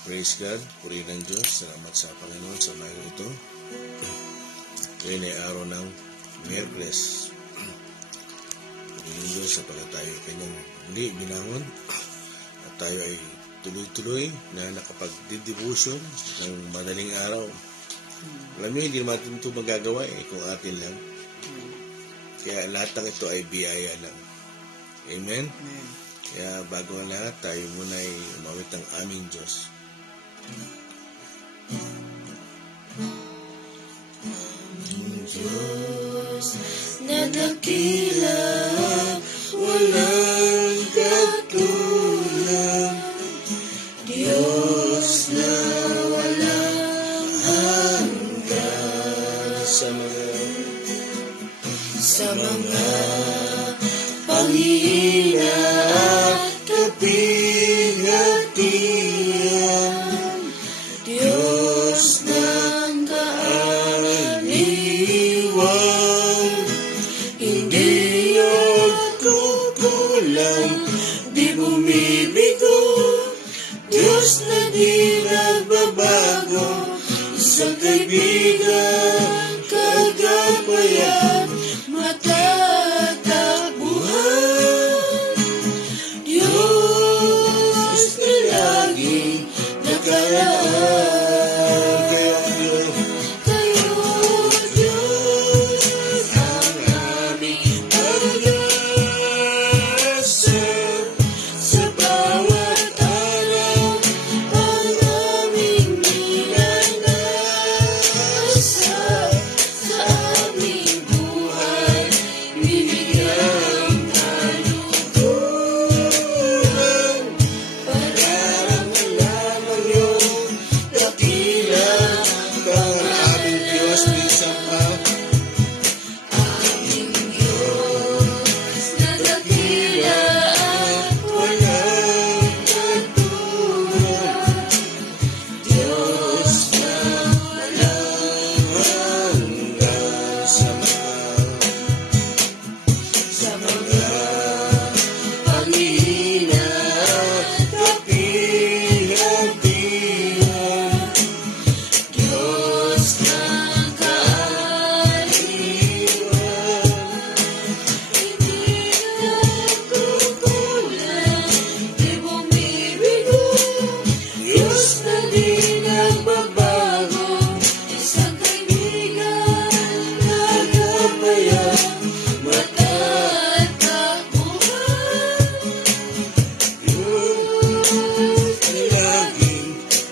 Praise God, purihin ng Diyos. Salamat sa Panginoon sa mayroon ito. Ngayon ay araw ng Miyerkules. Purihin ng Diyos sapagkat tayo kanyang muli binangon at tayo ay tuloy-tuloy na nakapag-devotion ng madaling araw. Alam niyo, hindi naman ito magagawa kung atin lang. Kaya lahat ng ito ay biyaya lang. Amen? Amen. Kaya bago ang lahat, tayo muna ay umawit ng aming Diyos. Aming Diyos na dakila, walang katulad. Diyos na walang hanggan. Sa mga panghihina at kabihatian, Diyos ng kaaliwan, hindi nagkukulang, di bumibigo, Diyos na di nagbabago, isang kaibigan, kagapayan, matatakbuhan. Diyos na laging nakaraan. Kayo, Diyos, ang aming pag-asa. Sa bawat araw, ang aming minanasa. Sa aming buhay, binigyan kaluguran. Pararangalan ang iyong dakila, Ang aming Diyos, minsan pa, aming Diyos na dakila at walang katulad. Diyos na walang hanggan. Sa mga panghihina at kabihatian, Diyos ng kaaliwan, hindi nagkukulang, di bumibigo, Diyos na di nagbabago, isang kaibigan, kagapayan, matatakbuhan. Diyos na laging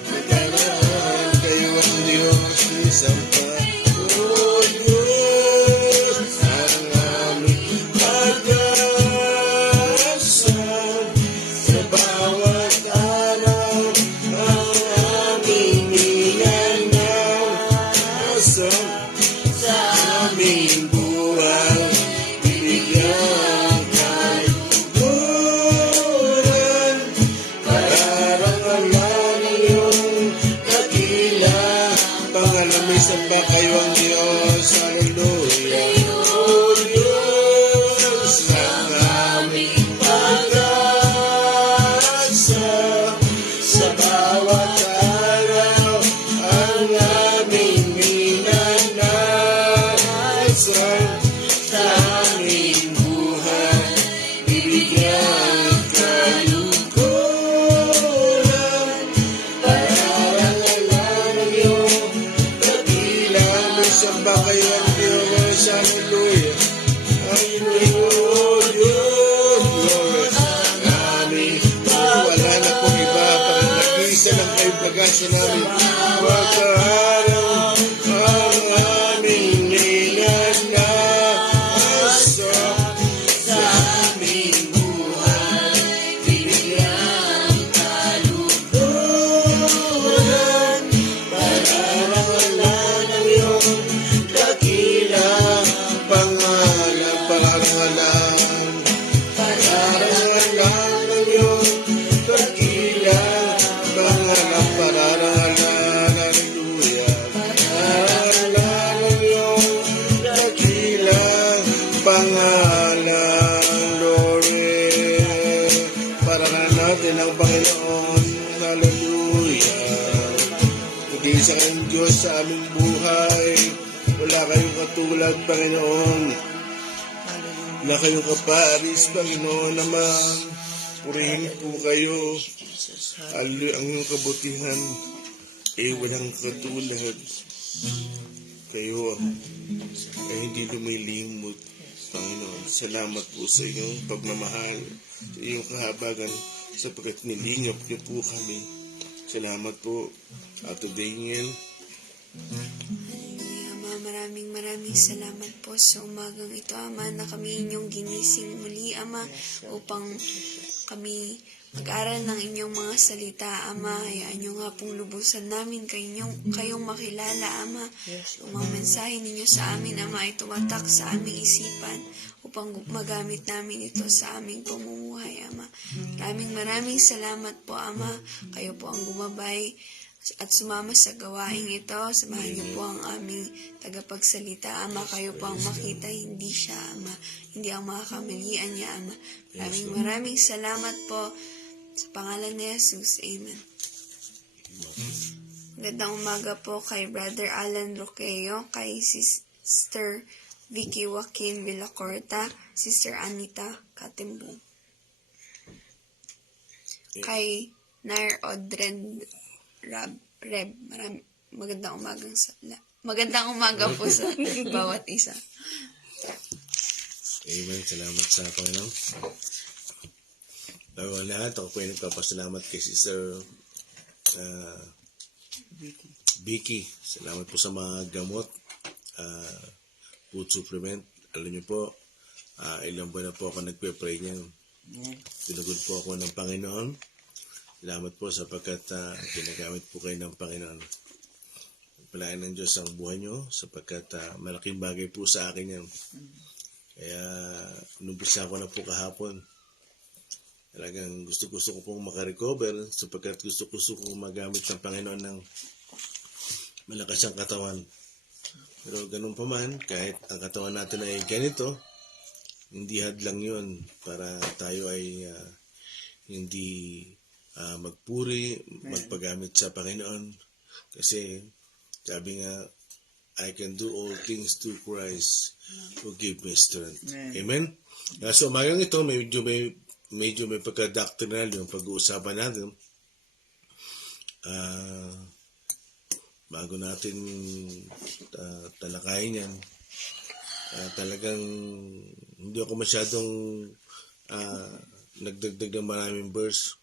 nakaraan. Kayo ang Diyos, minsan pa. O Diyos, ang aming pag-asa. Sa bawat araw, ang aming minanasa. Sa aming buhay, binigyan kaluguran. Pararangalan ang iyong dakila. Pangalamay samba kayo ang Diyos. Hallelujah. O Diyos, ang aming pag-asa. Sa bawat araw, ang aming minanasa. Sa aming buhay, bibigyan kaluguran. Pararangalan ang iyong dakila. Samba kayo ang Diyos. Hallelujah. Hallelujah. O Diyos, Lord, ang aming wala na pong iba. Parang nag-isa lang kayo pag-asa namin. Pagkaharap ang aming ninanasa. Sa aming buhay, binigyan kaluguran. Pararangalan ang iyong dakila. Pangalan. Pararangalan ang iyong dakila. Pararangalan. Hallelujah. Pararangalan ang iyong dakila. Pangalan, Lord. Pararangalan natin ang Panginoon. Hallelujah. Isa kayong Diyos sa aming buhay. Wala kayong katulad, Panginoon. Wala kayong kaparis, Panginoon naman. Purihin po kayo. Ang iyong kabutihan ay walang katulad. Kayo ay hindi lumilimot, Panginoon. Salamat po sa iyong pagmamahal, sa iyong kahabagan, sapagkat nilingap niyo po kami. Salamat po, Ato Daniel. Hallelujah, Ama. Maraming salamat po sa umagang ito, Ama, na kami inyong ginising muli, Ama, upang kami mag-aral ng inyong mga salita, Ama. Hayaan nyo nga pong lubusan namin kayong makilala, Ama. Ang mga mensahe ninyo sa amin, Ama, ay tumatak sa aming isipan upang magamit namin ito sa aming pamumuhay, Ama. Maraming salamat po, Ama. Kayo po ang gumabay at sumama sa gawaing ito. Samahan niyo po ang aming tagapagsalita, Ama. Kayo po ang makita, hindi siya, Ama. Hindi ang makakamalian niya, Ama. Maraming salamat po sa pangalan ni Jesus. Amen. Magandang umaga po kay Brother Alan Roqueo, kay Sister Vicky Joaquin Villacorta, Sister Anita Katimbong, kay Nair Odren Reb. Magandang umaga po sa bawat isa. Amen. Salamat sa Panginoon. Bago ang lahat, ako po ay nagpapasalamat kay Sister Vicky. Salamat po sa mga gamot, food supplement. Alam niyo po, ilang buwan na po ako nagpe-pray niyan. Tinugod po ako ng Panginoon. Salamat po sapagkat ginagamit po kayo ng Panginoon. Palayan ng Diyos ang buhay niyo sapagkat malaking bagay po sa akin yan. Kaya numpisa ko na po kahapon. Talagang gusto ko pong makarecover sapagkat gusto kong magamit ng Panginoon ng malakas ang katawan. Pero ganun pa man, kahit ang katawan natin ay ganito, hindi hadlang yun para tayo ay hindi magpuri, magpagamit sa Panginoon. Kasi sabi nga, I can do all things through Christ who give me strength. Amen? So umagang ito, medyo may pagka-doctrinal yung pag-uusapan natin. Bago natin talakayin yan, talagang hindi ako masyadong nagdagdag ng maraming verse.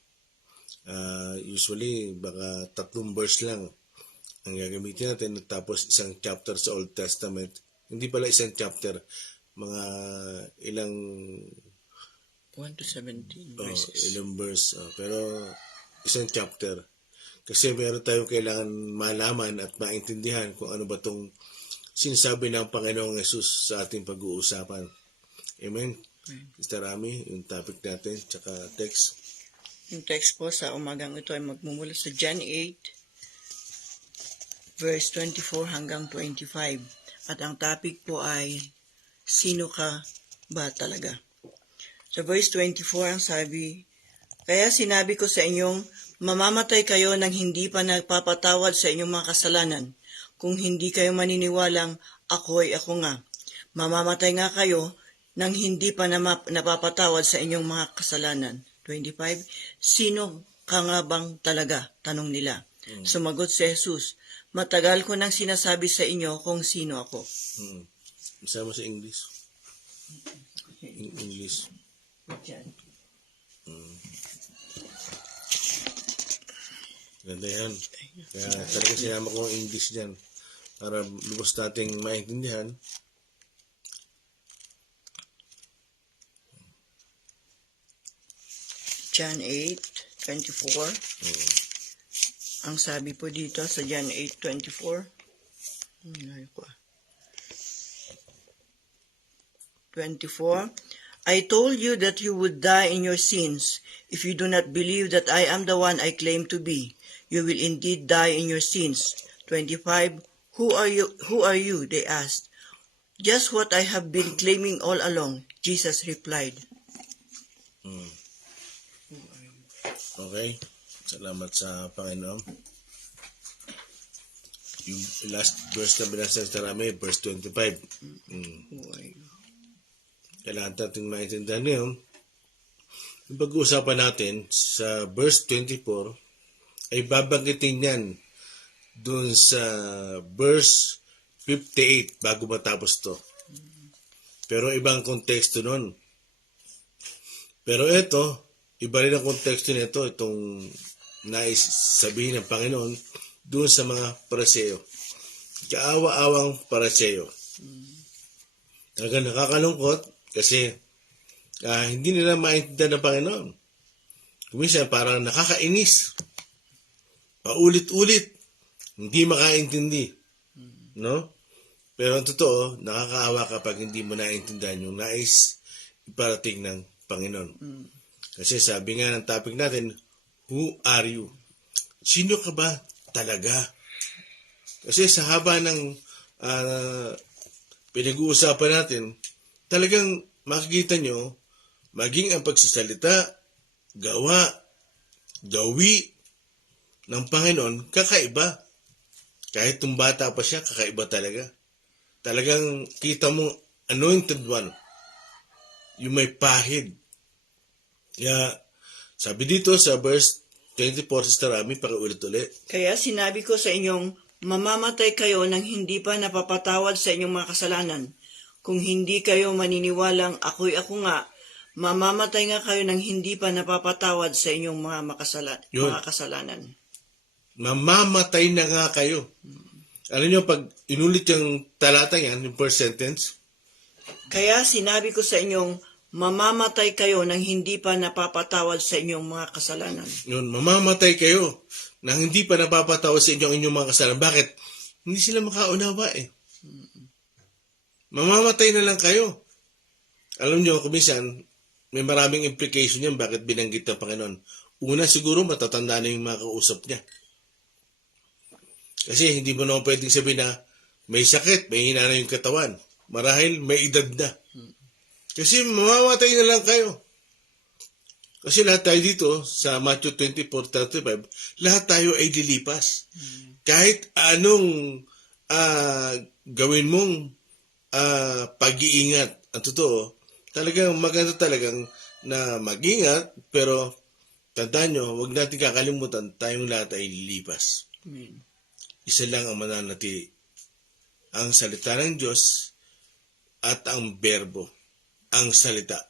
Usually, baka 3 verse lang ang gagamitin natin, tapos isang chapter sa Old Testament. Hindi pala isang chapter, mga ilang 1 to 17 verses. Ilang verse. Pero isang chapter. Kasi meron tayong kailangan malaman at maintindihan kung ano ba itong sinasabi ng Panginoong Jesus sa ating pag-uusapan. Amen? Sister Rami, yung topic natin, tsaka text. Yung text po sa umagang ito ay magmumula sa John 8, verse 24 hanggang 25. At ang topic po ay, sino ka ba talaga? Sa verse 24 ang sabi, kaya sinabi ko sa inyong, mamamatay kayo nang hindi pa nagpapatawad sa inyong mga kasalanan. Kung hindi kayo maniniwalang ako ay ako nga. Mamamatay nga kayo nang hindi pa napapatawad sa inyong mga kasalanan. 25. Sino ka nga bang talaga? Tanong nila. Sumagot si Jesus, matagal ko nang sinasabi sa inyo kung sino ako. Masama sa English. English. Ganda yan. Kaya talaga sinama ko ang English dyan para lubos nating maintindihan. John 8:24. Ang sabi po dito sa John 8:24. 24. I told you that you would die in your sins. If you do not believe that I am the one I claim to be, you will indeed die in your sins. 25. Who are you? They asked. Just what I have been claiming all along, Jesus replied. Okay. Salamat sa Panginoon. Yung last verse na binasa sa Rami, verse 25. Buhay. Kailangan natin maintindihan niyo. Yung pag-uusapan natin sa verse 24 ay babanggitin yan dun sa verse 58 bago matapos to. Pero ibang konteksto nun. Pero ito, iba rin ang konteksto nito, itong nais sabihin ng Panginoon dun sa mga Pariseo. Kaawa-awang Pariseo. Talaga nakakalungkot kasi hindi nila maintindihan ng Panginoon. Kumisa parang nakakainis. Paulit-ulit. Hindi makaintindi. No? Pero ang totoo, nakakaawa kapag hindi mo naintindihan yung nais iparating ng Panginoon. Kasi sabi nga ng topic natin, who are you? Sino ka ba talaga? Kasi sa haba ng pinag-uusapan natin, talagang makikita nyo, maging ang pagsasalita, gawi ng Panginoon, kakaiba. Kahit yung bata pa siya, kakaiba talaga. Talagang kita mong anointed one. Yung may pahid. Kaya, sabi dito sa verse 24 sa Rami, pakiulit-ulit. Kaya sinabi ko sa inyong, mamamatay kayo nang hindi pa napapatawad sa inyong mga kasalanan. Kung hindi kayo maniniwalang ako'y ako nga, mamamatay nga kayo nang hindi pa napapatawad sa inyong mga kasalanan. Mamamatay na nga kayo. Alam nyo, pag inulit yung talata yan, yung first sentence, Kaya sinabi ko sa inyong, mamamatay kayo nang hindi pa napapatawad sa inyong mga kasalanan. yun, mamamatay kayo nang hindi pa napapatawad sa inyong mga kasalanan. Bakit? Hindi sila makaunawa eh. Mamamatay na lang kayo. Alam nyo, kumisan, may maraming implication yan bakit binanggit ng Panginoon. Una, siguro matatanda na yung mga kausap niya. Kasi hindi mo naman pwedeng sabihin na may sakit, may hina na yung katawan. Marahil may edad na. Kasi mamamatay na lang kayo. Kasi lahat tayo dito, sa Matthew 24:35, lahat tayo ay lilipas. Kahit anong gawin mong pag-iingat, ang totoo, talagang maganda talagang na mag-ingat, pero tandaan nyo, huwag natin kakalimutan, tayong lahat ay lilipas. Amen. Isa lang ang mananatili. Ang salita ng Diyos at ang berbo, ang salita.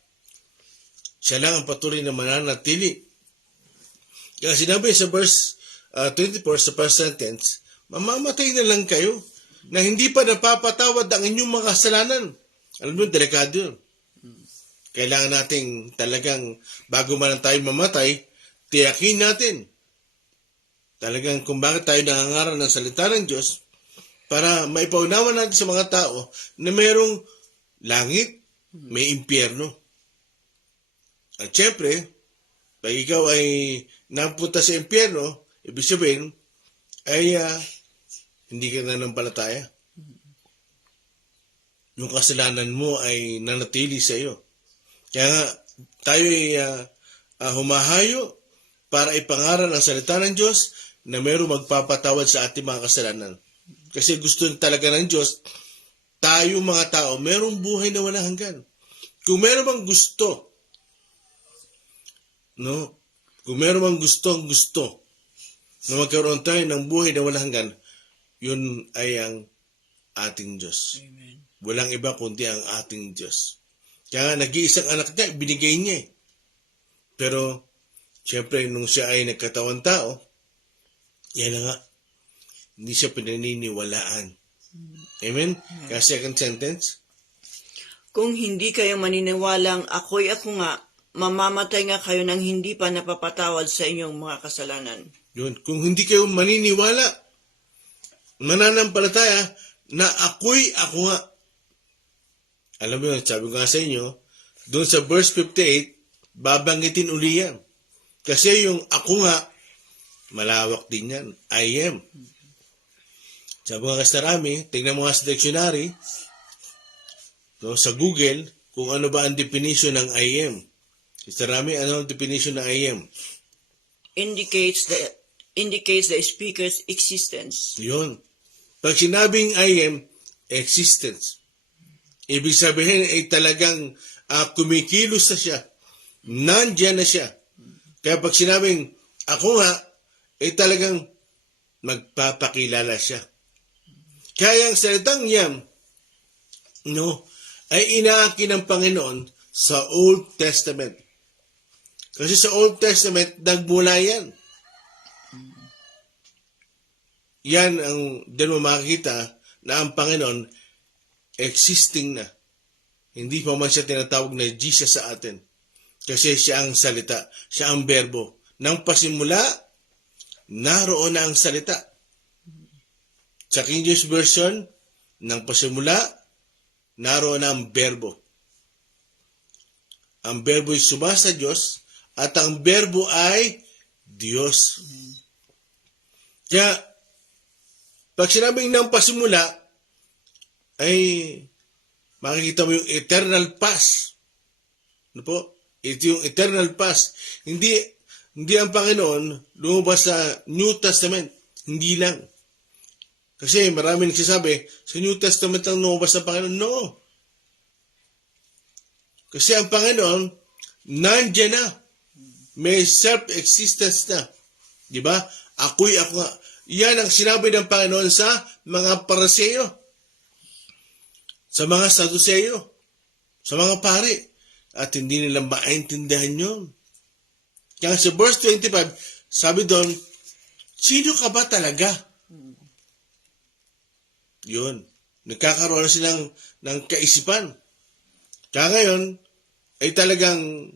Siya lang ang patuloy na mananatili. Kaya sinabi sa verse 24 sa first sentence, mamamatay na lang kayo na hindi pa napapatawad ang inyong mga kasalanan. Alam mo, delikado yun. Kailangan nating talagang, bago man tayo mamatay, tiyakin natin. Talagang kung bakit tayo nangangaral ng salita ng Diyos, para maipaunawa natin sa mga tao na mayroong langit, may impyerno. At syempre, pag ikaw ay napunta sa impyerno, ibig sabihin, ay hindi ka nananampalataya. Yung kasalanan mo ay nanatili sa iyo. Kaya nga, tayo ay humahayo para ipangaral ang salita ng Diyos na mayroong magpapatawad sa ating mga kasalanan. Kasi gusto talaga ng Diyos, tayo mga tao, mayroong buhay na walang hanggan. Kung mayroong bang gusto, no? Kung mayroong bang gusto na magkaroon tayo ng buhay na walang hanggan, yun ay ang ating Diyos. Amen. Walang iba kundi ang ating Diyos. Kaya nga, nag-iisang anak niya, binigay niya eh. Pero, siyempre, nung siya ay nagkatawang tao, yan na nga, hindi siya pinaniniwalaan. Amen? Kaya second sentence, Kung hindi kayo maniniwalang ako'y ako nga, mamamatay nga kayo nang hindi pa napapatawad sa inyong mga kasalanan. yun, kung hindi kayo maniniwala, mananampalataya, na ako'y ako nga. Alam mo yun, sabi ko nga sa inyo, doon sa verse 58, babanggitin uli yan. Kasi yung ako nga, malawak din yan. I am. Sabi nga sa Rami, tingnan mo nga sa dictionary, no, sa Google, kung ano ba ang definition ng I am. Sa Rami, ano ang definition ng I am? Indicates the speaker's existence. Yun. Pag sinabing I am, existence. Ibig sabihin ay talagang kumikilos na siya. Nandiyan na siya. Kaya pag sinabing ako nga, ay talagang magpapakilala siya. Kaya ang salitang yam, ay inaaki ng Panginoon sa Old Testament. Kasi sa Old Testament, nagmula yan. Yan ang doon mo makikita na ang Panginoon existing na. Hindi pa man siya tinatawag na Jesus sa atin. Kasi siya ang salita, siya ang berbo. Nang pasimula, naroon na ang salita. Sa King James Version, nang pasimula, naroon na ang berbo. Ang berbo ay sumasa Diyos at ang berbo ay Diyos. Kaya, pag sinabing nang pasimula, ay makikita mo yung eternal past. Ano po? Ito yung eternal past. Hindi ang Panginoon lumabas sa New Testament. Hindi lang. Kasi marami nagsasabi, sa New Testament lang lumabas sa Panginoon. No. Kasi ang Panginoon, nandiyan na. May self-existence na. Di ba? Ako'y ako nga. Yan ang sinabi ng Panginoon sa mga Pariseo, sa mga Saduceo, sa mga pari. At hindi nila maintindihan yun. Kaya sa verse 25, sabi doon, sino ka ba talaga? Yun. Nagkakaroon na silang ng kaisipan. Kaya ngayon, ay talagang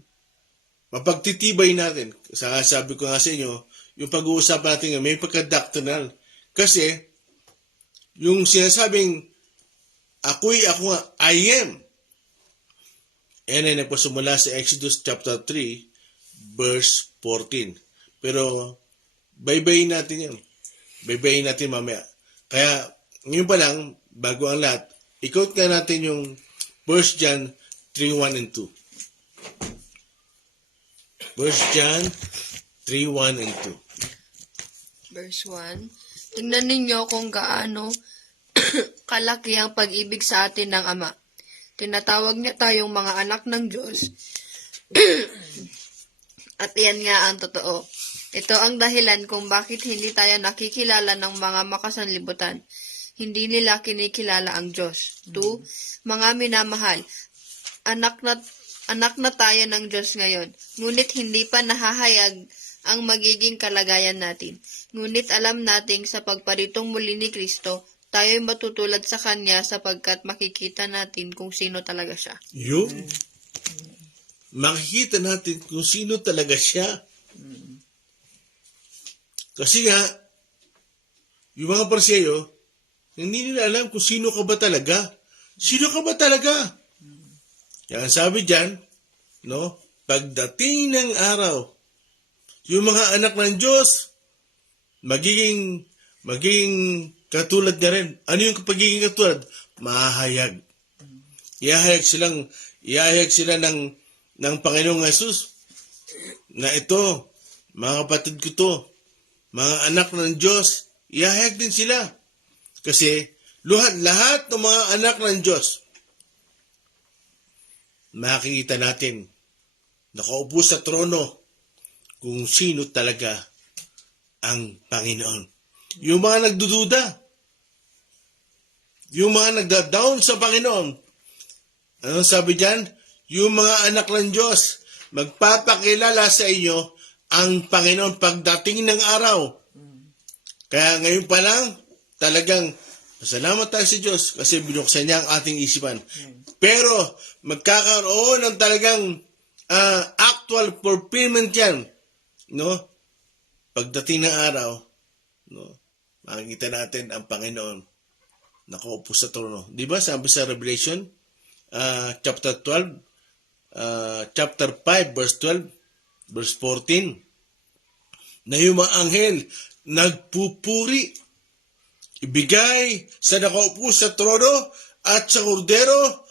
mapagtitibay natin. Sabi ko nga sa inyo, yung pag-uusapan natin may pagka-doctrinal. Kasi, yung sinasabing, ako nga, I am. Yan ay nagpasimula sa Exodus chapter 3, verse 14. Pero, baybayin natin yan. Baybayin natin mamaya. Kaya, ngayon pa lang, bago ang lahat, i-quote nga natin yung 1 John 3:1 and 2. 1 John 3:1 and 2. Verse 1, tingnan ninyo kung gaano kalaki ang pag-ibig sa atin ng Ama. Tinatawag niya tayong mga anak ng Diyos. At iyan nga ang totoo. Ito ang dahilan kung bakit hindi tayo nakikilala ng mga makasanlibutan. Hindi nila kinikilala ang Diyos. 2, mga minamahal, anak na tayo ng Diyos ngayon. Ngunit hindi pa nahahayag ang magiging kalagayan natin. Ngunit alam nating sa pagparitong muli ni Kristo, tayo'y matutulad sa Kanya sapagkat makikita natin kung sino talaga siya. Yun. Makikita natin kung sino talaga siya. Kasi nga, yung mga Pariseo, hindi nila alam kung sino ka ba talaga. Sino ka ba talaga? Kaya sabi dyan, pagdating ng araw, yung mga anak ng Diyos, magiging katulad na rin. Ano yung pagiging katulad? Mahayag. Ihahayag sila ng Panginoong Jesus na ito, mga kapatid ko to, mga anak ng Diyos, ihahayag din sila. Kasi lahat ng mga anak ng Diyos, makikita natin, nakaupo sa trono, kung sino talaga ang Panginoon. Yung mga nagdududa, yung mga nagda-down sa Panginoon, anong sabi dyan? Yung mga anak ng Diyos, magpapakilala sa inyo ang Panginoon pagdating ng araw. Kaya ngayon pa lang, talagang masalamat tayo sa Diyos kasi binuksan niya ang ating isipan. Pero magkakaroon ng talagang actual fulfillment yan. Pagdating ng araw, makikita natin ang Panginoon nakaupo sa trono. Di ba sabi sa Revelation chapter 12, chapter 5, verse 12, verse 14, na yung mga anghel nagpupuri, ibigay sa nakaupo sa trono at sa kordero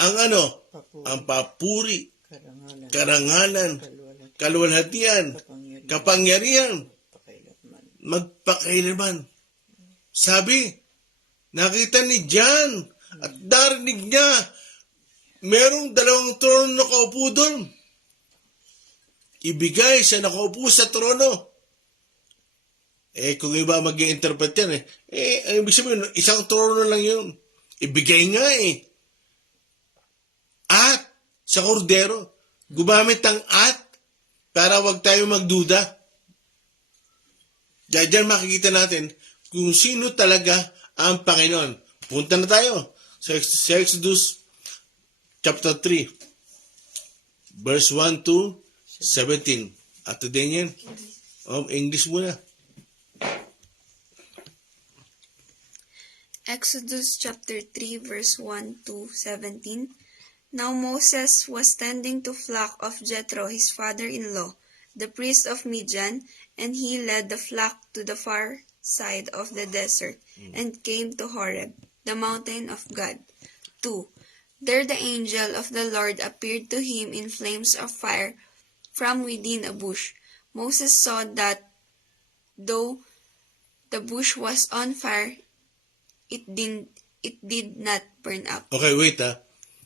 ang ang papuri, karangalan, kaluwalhatian, kapangyarihan, magpakailaman. Sabi, nakita ni John at narinig niya, merong 2 trono na nakaupo doon. Ibigay sa nakaupo sa trono. Kung iba mag-i-interpret yan ang ibig sabihin, isang trono lang yun. Ibigay nga At sa kordero, gumamit ang at para wag tayo magduda. Diyan makikita natin kung sino talaga ang Panginoon. Punta na tayo sa Exodus chapter 3, verse 1 to 17. At today yan, English muna. Exodus chapter 3 verse 1 to 17. Now Moses was tending to flock of Jethro his father-in-law, the priest of Midian, and he led the flock to the far side of the desert and came to Horeb, the mountain of God. 2. There the angel of the Lord appeared to him in flames of fire from within a bush. Moses saw that though the bush was on fire, it did not burn up. Okay, wait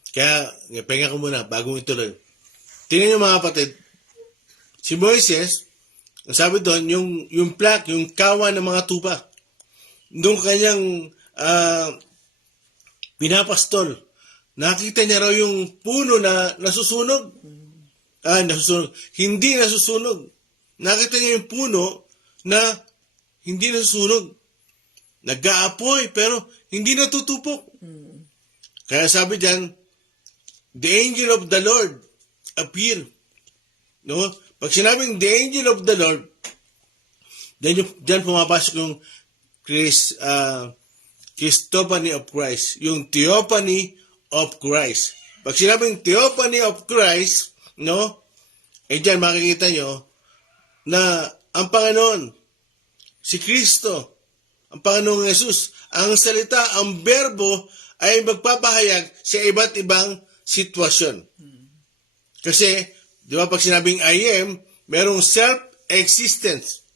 Kaya, pahinga ko muna bago ituloy. Tingnan niyo mga kapatid, si Moises, ang sabi doon, yung plaque, yung kawan ng mga tupa, nung kanyang pinapastol, nakita niya raw yung puno na nasusunog. Nasusunog. Hindi nasusunog. Nakita niya yung puno na hindi nasusunog. Nag-aapoy, pero hindi natutupok. Kaya sabi diyan, the angel of the Lord appear. No? Pag sinabing the angel of the Lord, diyan pumapasok yung Christophany of Christ, yung theophany of Christ. Pag sinabing theophany of Christ, no? Diyan makikita nyo na ang Panginoon, si Kristo, ang Panginoong Jesus, ang salita, ang berbo ay magpapahayag sa iba't ibang sitwasyon. Kasi, di ba pag sinabing I am, merong self-existence.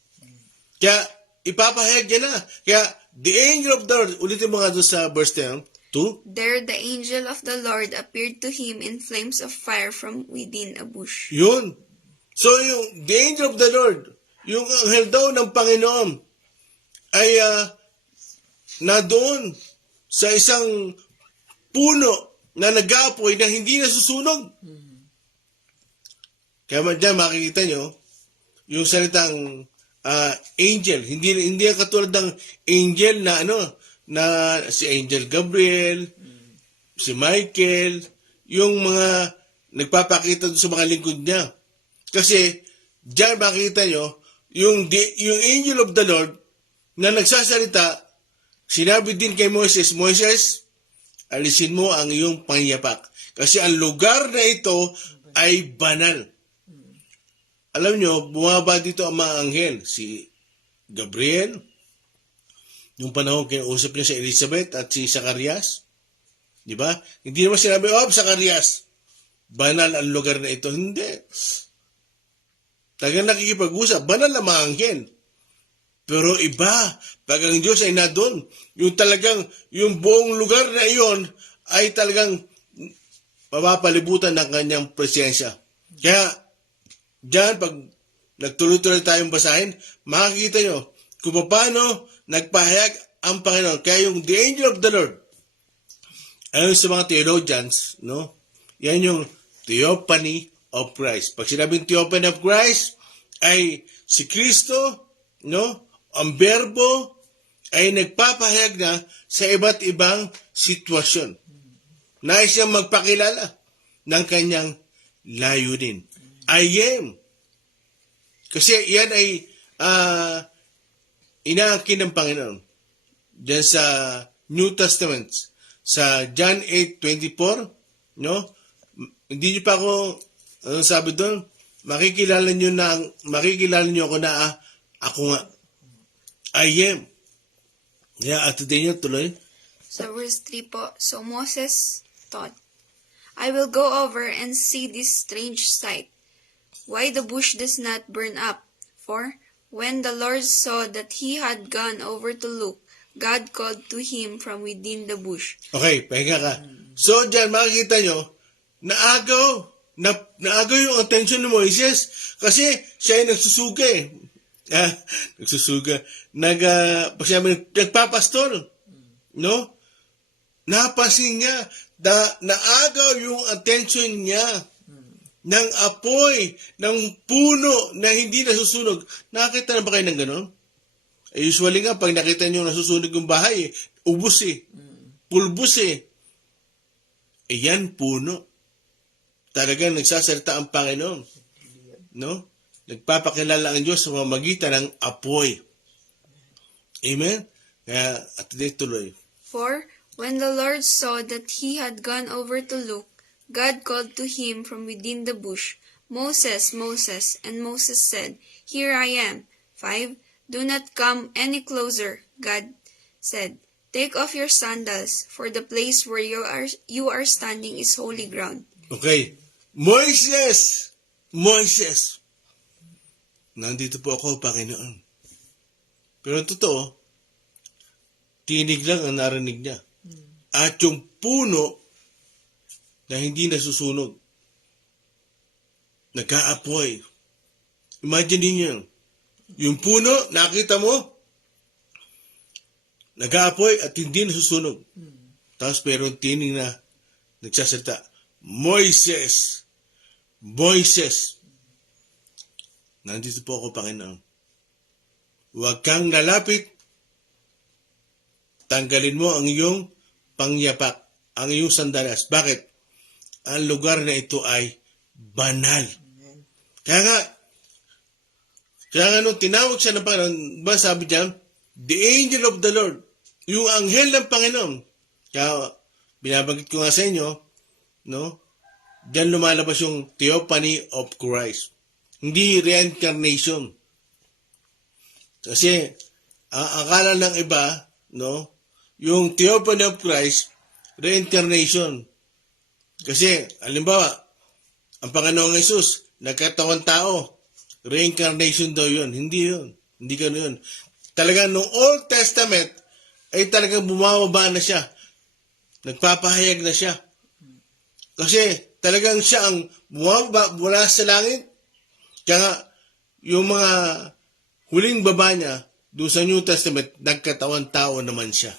Kaya, ipapahayag niya na. Kaya, the angel of the Lord, ulitin mo nga doon sa verse 10, 2. There the angel of the Lord appeared to him in flames of fire from within a bush. Yun. So, yung the angel of the Lord, yung anghel daw ng Panginoon, ay na doon sa isang puno na nag-aapoy na hindi nasusunog. Kaya dyan makikita nyo yung salitang angel. Hindi katulad ng angel na na si Angel Gabriel, si Michael, yung mga nagpapakita sa mga lingkod niya. Kasi dyan makikita nyo yung angel of the Lord na nagsasalita, sinabi din kay Moses, Moses, alisin mo ang iyong pangyapak. Kasi ang lugar na ito ay banal. Alam nyo, bumaba dito ang mga anghel. Si Gabriel, yung panahon kinausap niya si Elizabeth at si Zacarias. Di ba? Hindi naman sinabi, Zacarias, banal ang lugar na ito. Hindi. Talagang nakikipag-usap, banal ang mga anghel. Pero iba, pag ang Diyos ay na doon, yung talagang, yung buong lugar na iyon ay talagang mapapalibutan ng kanyang presensya. Kaya, diyan, pag nagtuloy-tuloy tayong basahin, makikita nyo kung paano nagpahayag ang Panginoon. Kaya yung the angel of the Lord, ayon sa mga theologians, no? Yan yung theophany of Christ. Pag sinabing theophany of Christ, ay si Kristo, no? Ang berbo ay nagpapahayag na sa iba't ibang sitwasyon. Nais siyang magpakilala ng kanyang layunin. I am. Kasi yan ay inaangkin ng Panginoon. Diyan sa New Testament, sa John 8:24, no? Hindi niyo pa ako, anong sabi doon? Makikilala niyo ako na ako nga. I am. Yeah, at today niyo tuloy. So verse 3 po, so Moses thought, I will go over and see this strange sight, why the bush does not burn up. For when the Lord saw that he had gone over to look, God called to him from within the bush. Okay, pahinga ka. So, dyan, makikita nyo, naagaw yung attention ni Moises kasi siya ay nagsusuga eh. Nagsusuga. Nagpapastol. No? Napansin niya, naagaw yung attention niya ng apoy, ng puno na hindi nasusunog. Nakakita na ba kayo ng gano'n? Usually nga, pag nakita nyo nasusunog yung bahay, ubus eh. Pulbus eh. Yan puno. Talagang nagsasalita ang Panginoon. No? Nagpapakilala ang Diyos sa pamamagitan ng apoy. Amen? Kaya, at tuloy. For when the Lord saw that he had gone over to look, God called to him from within the bush, Moses, Moses, and Moses said, Here I am. 5. Do not come any closer, God said. Take off your sandals, for the place where you are standing is holy ground. Okay. Moises! Moises! Nandito po ako, Panginoon. Pero totoo, tinig lang ang narinig niya. At yung puno na hindi nasusunog, nag-aapoy. Imagine niyo, yung puno, nakita mo, nag-aapoy at hindi nasusunog. Tapos merong tinig na nagsasalita, Moises! Moises! Nandito po ako, Panginoon. Huwag kang lalapit. Tanggalin mo ang iyong pangyapak, ang iyong sandalas. Bakit? Ang lugar na ito ay banal. Kaya nga nung tinawag siya ng Panginoon, ba sabi niya, the angel of the Lord, yung anghel ng Panginoon. Kaya binabanggit ko nga sa inyo, no? Diyan lumalabas yung theophany of Christ. Hindi reincarnation. Kasi ang akala ng iba, no? Yung theophany of Christ, reincarnation. Kasi, halimbawa, ang Panginoong Jesus, nagkatawang tao, reincarnation daw yun. Hindi yun. Hindi gano'n yun. Talagang noong Old Testament, ay talagang bumababa na siya. Nagpapahayag na siya. Kasi talagang siya ang bumababa mula sa langit. Kaya yung mga huling baba niya, doon sa New Testament, nagkatawang tao naman siya.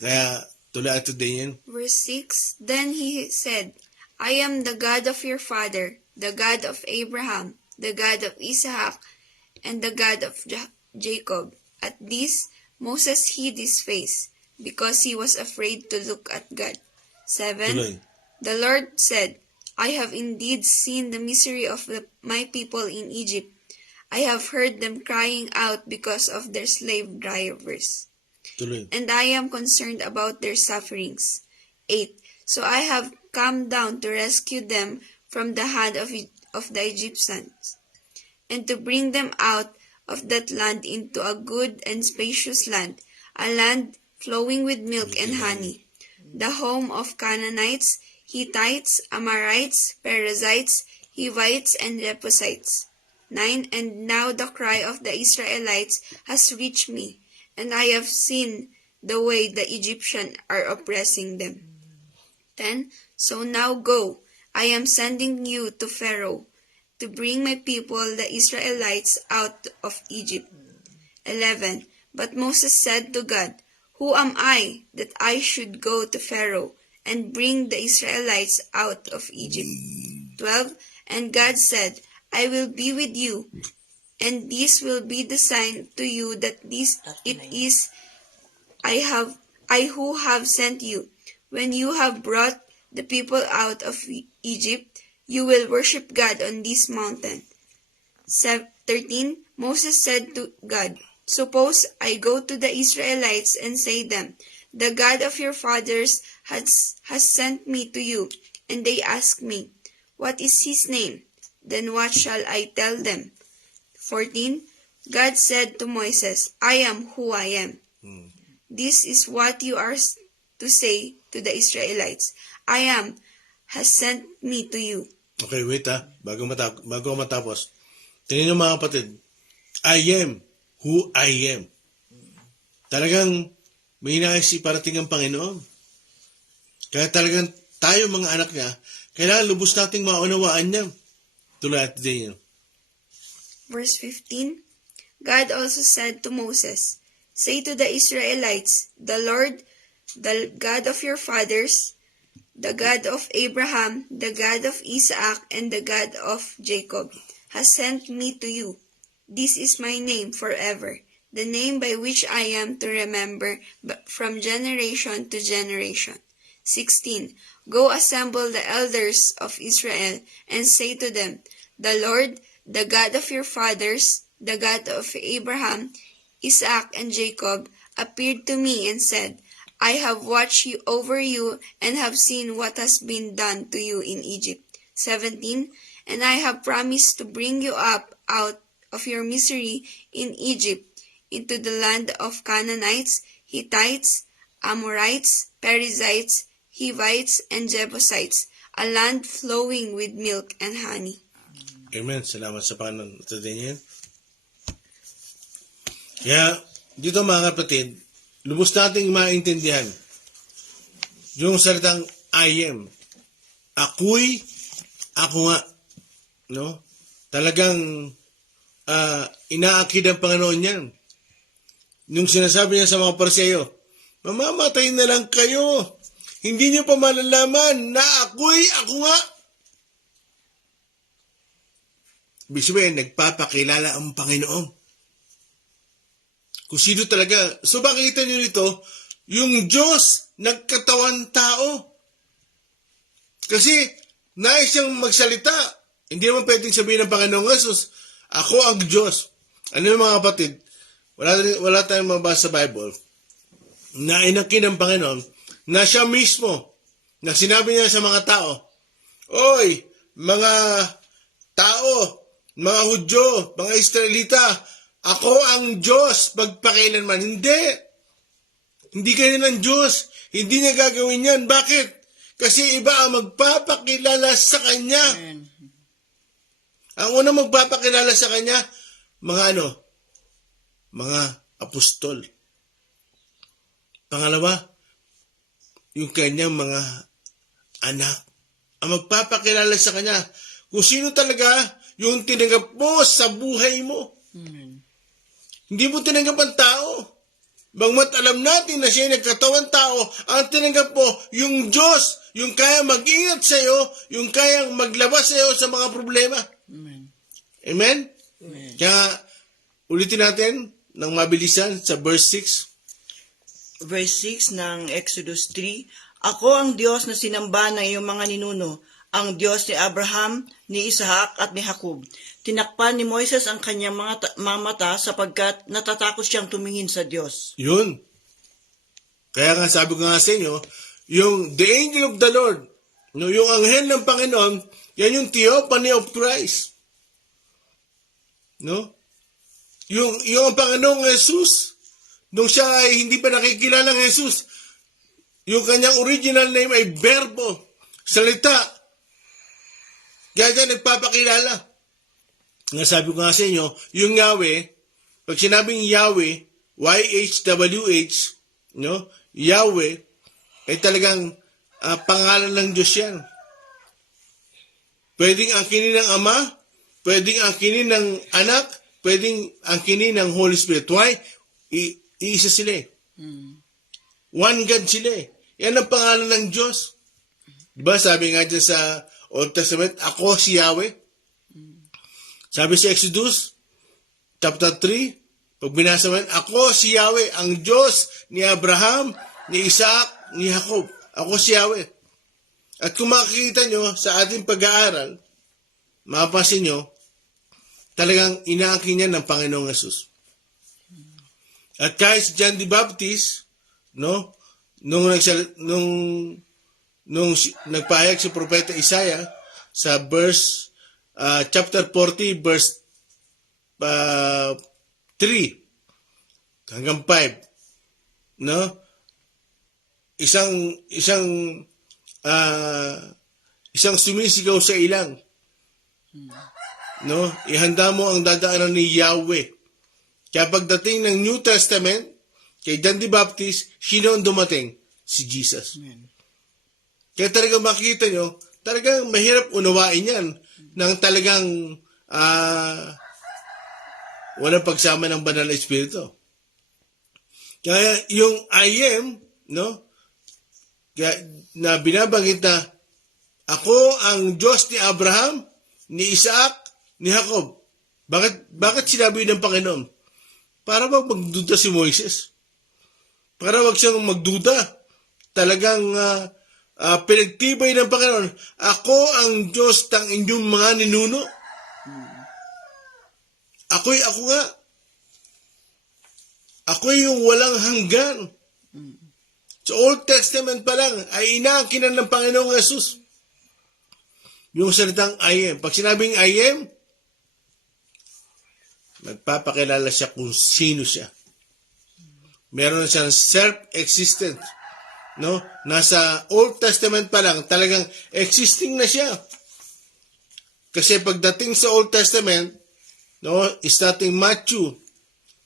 Kaya, tuloy today yan. Verse 6, Then he said, I am the God of your father, the God of Abraham, the God of Isaac, and the God of Jacob. At this, Moses hid his face, because he was afraid to look at God. 7. Tuloy. The Lord said, I have indeed seen the misery of my people in Egypt. I have heard them crying out because of their slave drivers. Tuloy. And I am concerned about their sufferings. 8. So I have come down to rescue them from the hand of the Egyptians, and to bring them out of that land into a good and spacious land, a land flowing with milk and honey, the home of Canaanites, Hittites, Amorites, Perizzites, Hivites, and Jebusites. 9. And now the cry of the Israelites has reached me, and I have seen the way the Egyptians are oppressing them. 10. So now go, I am sending you to Pharaoh, to bring my people the Israelites out of Egypt. 11. But Moses said to God, Who am I that I should go to Pharaoh and bring the Israelites out of Egypt? 12. And God said, I will be with you, and this will be the sign to you that it is I who have sent you. When you have brought the people out of Egypt, you will worship God on this mountain. 13. Moses said to God, Suppose I go to the Israelites and say them, The God of your fathers has sent me to you, and they ask me, What is his name? Then what shall I tell them? 14. God said to Moses, I am who I am. This is what you are to say to the Israelites. I am has sent me to you. Okay, wait bago matapos. Tingnan niyo mga kapatid, I am who I am. talagang may nais iparating ang Panginoon. Kaya talagang tayo mga anak niya, kailangan lubos nating maunawaan niya. Tuloy at din. Verse 15, God also said to Moses, Say to the Israelites, The Lord, the God of your fathers, the God of Abraham, the God of Isaac, and the God of Jacob, has sent me to you. This is my name forever, the name by which I am to remember from generation to generation. 16. Go assemble the elders of Israel and say to them, The Lord, the God of your fathers, the God of Abraham, Isaac, and Jacob, appeared to me and said, I have watched over you and have seen what has been done to you in Egypt. 17. And I have promised to bring you up out of your misery in Egypt into the land of Canaanites, Hittites, Amorites, Perizzites, Hivites, and Jebusites, a land flowing with milk and honey. Amen. Salamat sa Panginoon. Ito din yan. Kaya, dito mga kapatid, lubos nating maintindihan yung salitang I am. Ako'y, ako nga. No? Talagang inaakid ang Panginoon yan. Yung sinasabi niya sa mga Parseyo, mamamatay na lang kayo. Hindi niyo pa malalaman na ako'y ako nga. Ibig sabihin, nagpapakilala ang Panginoon. Kung sino talaga. So makikita niyo nito, yung Diyos nagkatawan tao. Kasi nais siyang magsalita. Hindi naman pwedeng sabihin ng Panginoong Jesus, ako ang Diyos. Ano yung mga kapatid? Wala tayong mabasa sa Bible na inakin ng Panginoon na siya mismo, na sinabi niya sa mga tao, Oy, mga tao, mga Hudyo, mga Israelita, ako ang Diyos pagpakailanman. Hindi. Hindi kayo ng Diyos. Hindi niya gagawin yan. Bakit? Kasi iba ang magpapakilala sa Kanya. Amen. Ang unang magpapakilala sa Kanya, mga mga apostol. Pangalawa, yung kanyang mga anak. Ang magpapakilala sa Kanya, kung sino talaga yung tinanggap mo sa buhay mo. Amen. Hindi mo tinanggap ang tao. Bangmat alam natin na siya nagkatawang tao, ang tinanggap mo, yung Diyos, yung kaya mag-ingat sa iyo, yung kayang maglabas sa iyo sa mga problema. Amen. Amen? Amen. Kaya, ulitin natin ng mabilisan sa verse 6. Verse 6 ng Exodus 3, Ako ang Diyos na sinamba ng iyong mga ninuno, ang Diyos ni Abraham, ni Isaac at ni Jacob. Tinakpan ni Moises ang kanyang mga mata sapagkat natatakot siyang tumingin sa Diyos. Yun. Kaya nga sabi ko nga sa inyo, yung the angel of the Lord, no, yung anghel ng Panginoon, yan yung theophany of Christ. No? Yung Panginoong Jesus, nung siya ay hindi pa nakikilala ng Jesus, yung kanyang original name ay Verbo, salita. Kaya dyan nagpapakilala. Nga sabi ko nga sa inyo, yung Yahweh, pag sinabing Yahweh, YHWH, no? Yahweh, ay talagang pangalan ng Diyos yan. Pwedeng angkinin ng Ama, pwedeng angkinin ng Anak, pwedeng angkinin ng Holy Spirit. Why? Iisa sila eh. One God sila eh. Yan ang pangalan ng Diyos. Diba sabi nga dyan sa Old Testament, ako si Yahweh. Sabi sa Exodus, chapter 3, pag binasa mo yan, ako si Yahweh, ang Diyos ni Abraham, ni Isaac, ni Jacob. Ako si Yahweh. At kung makikita nyo sa ating pag-aaral, mapapansin nyo, talagang inaangkin niya ng Panginoong Jesus. At kahit si John the Baptist, no, nung nagpahayag si Propeta Isaiah sa verse chapter 40 verse 3 hanggang 5, no, isang sumisigaw sa ilang, no, ihanda mo ang dadaanan ni Yahweh. Kaya pagdating ng New Testament, kay John the Baptist, sino ang dumating? Si Jesus. Amen. Kaya talagang makikita nyo, talagang mahirap unawain yan ng talagang walang pagsama ng banal na espiritu. Kaya yung I am, no? Kaya, na binabanggit na, ako ang Diyos ni Abraham, ni Isaac, ni Jacob. Bakit sinabi ng Panginoon? Para wag magduda si Moises. Para wag siyang magduda. Talagang pinagtibay ng Panginoon, ako ang Diyos ng inyong mga ninuno. Ako nga. Ako'y yung walang hanggan. Sa Old Testament pa lang, ay inaakinan ng Panginoong Jesus. Yung salitang I am. Pag sinabing I am, nagpapakilala siya kung sino siya. Meron siyang self-existent. No? Nasa Old Testament pa lang, talagang existing na siya. Kasi pagdating sa Old Testament, no, starting Matthew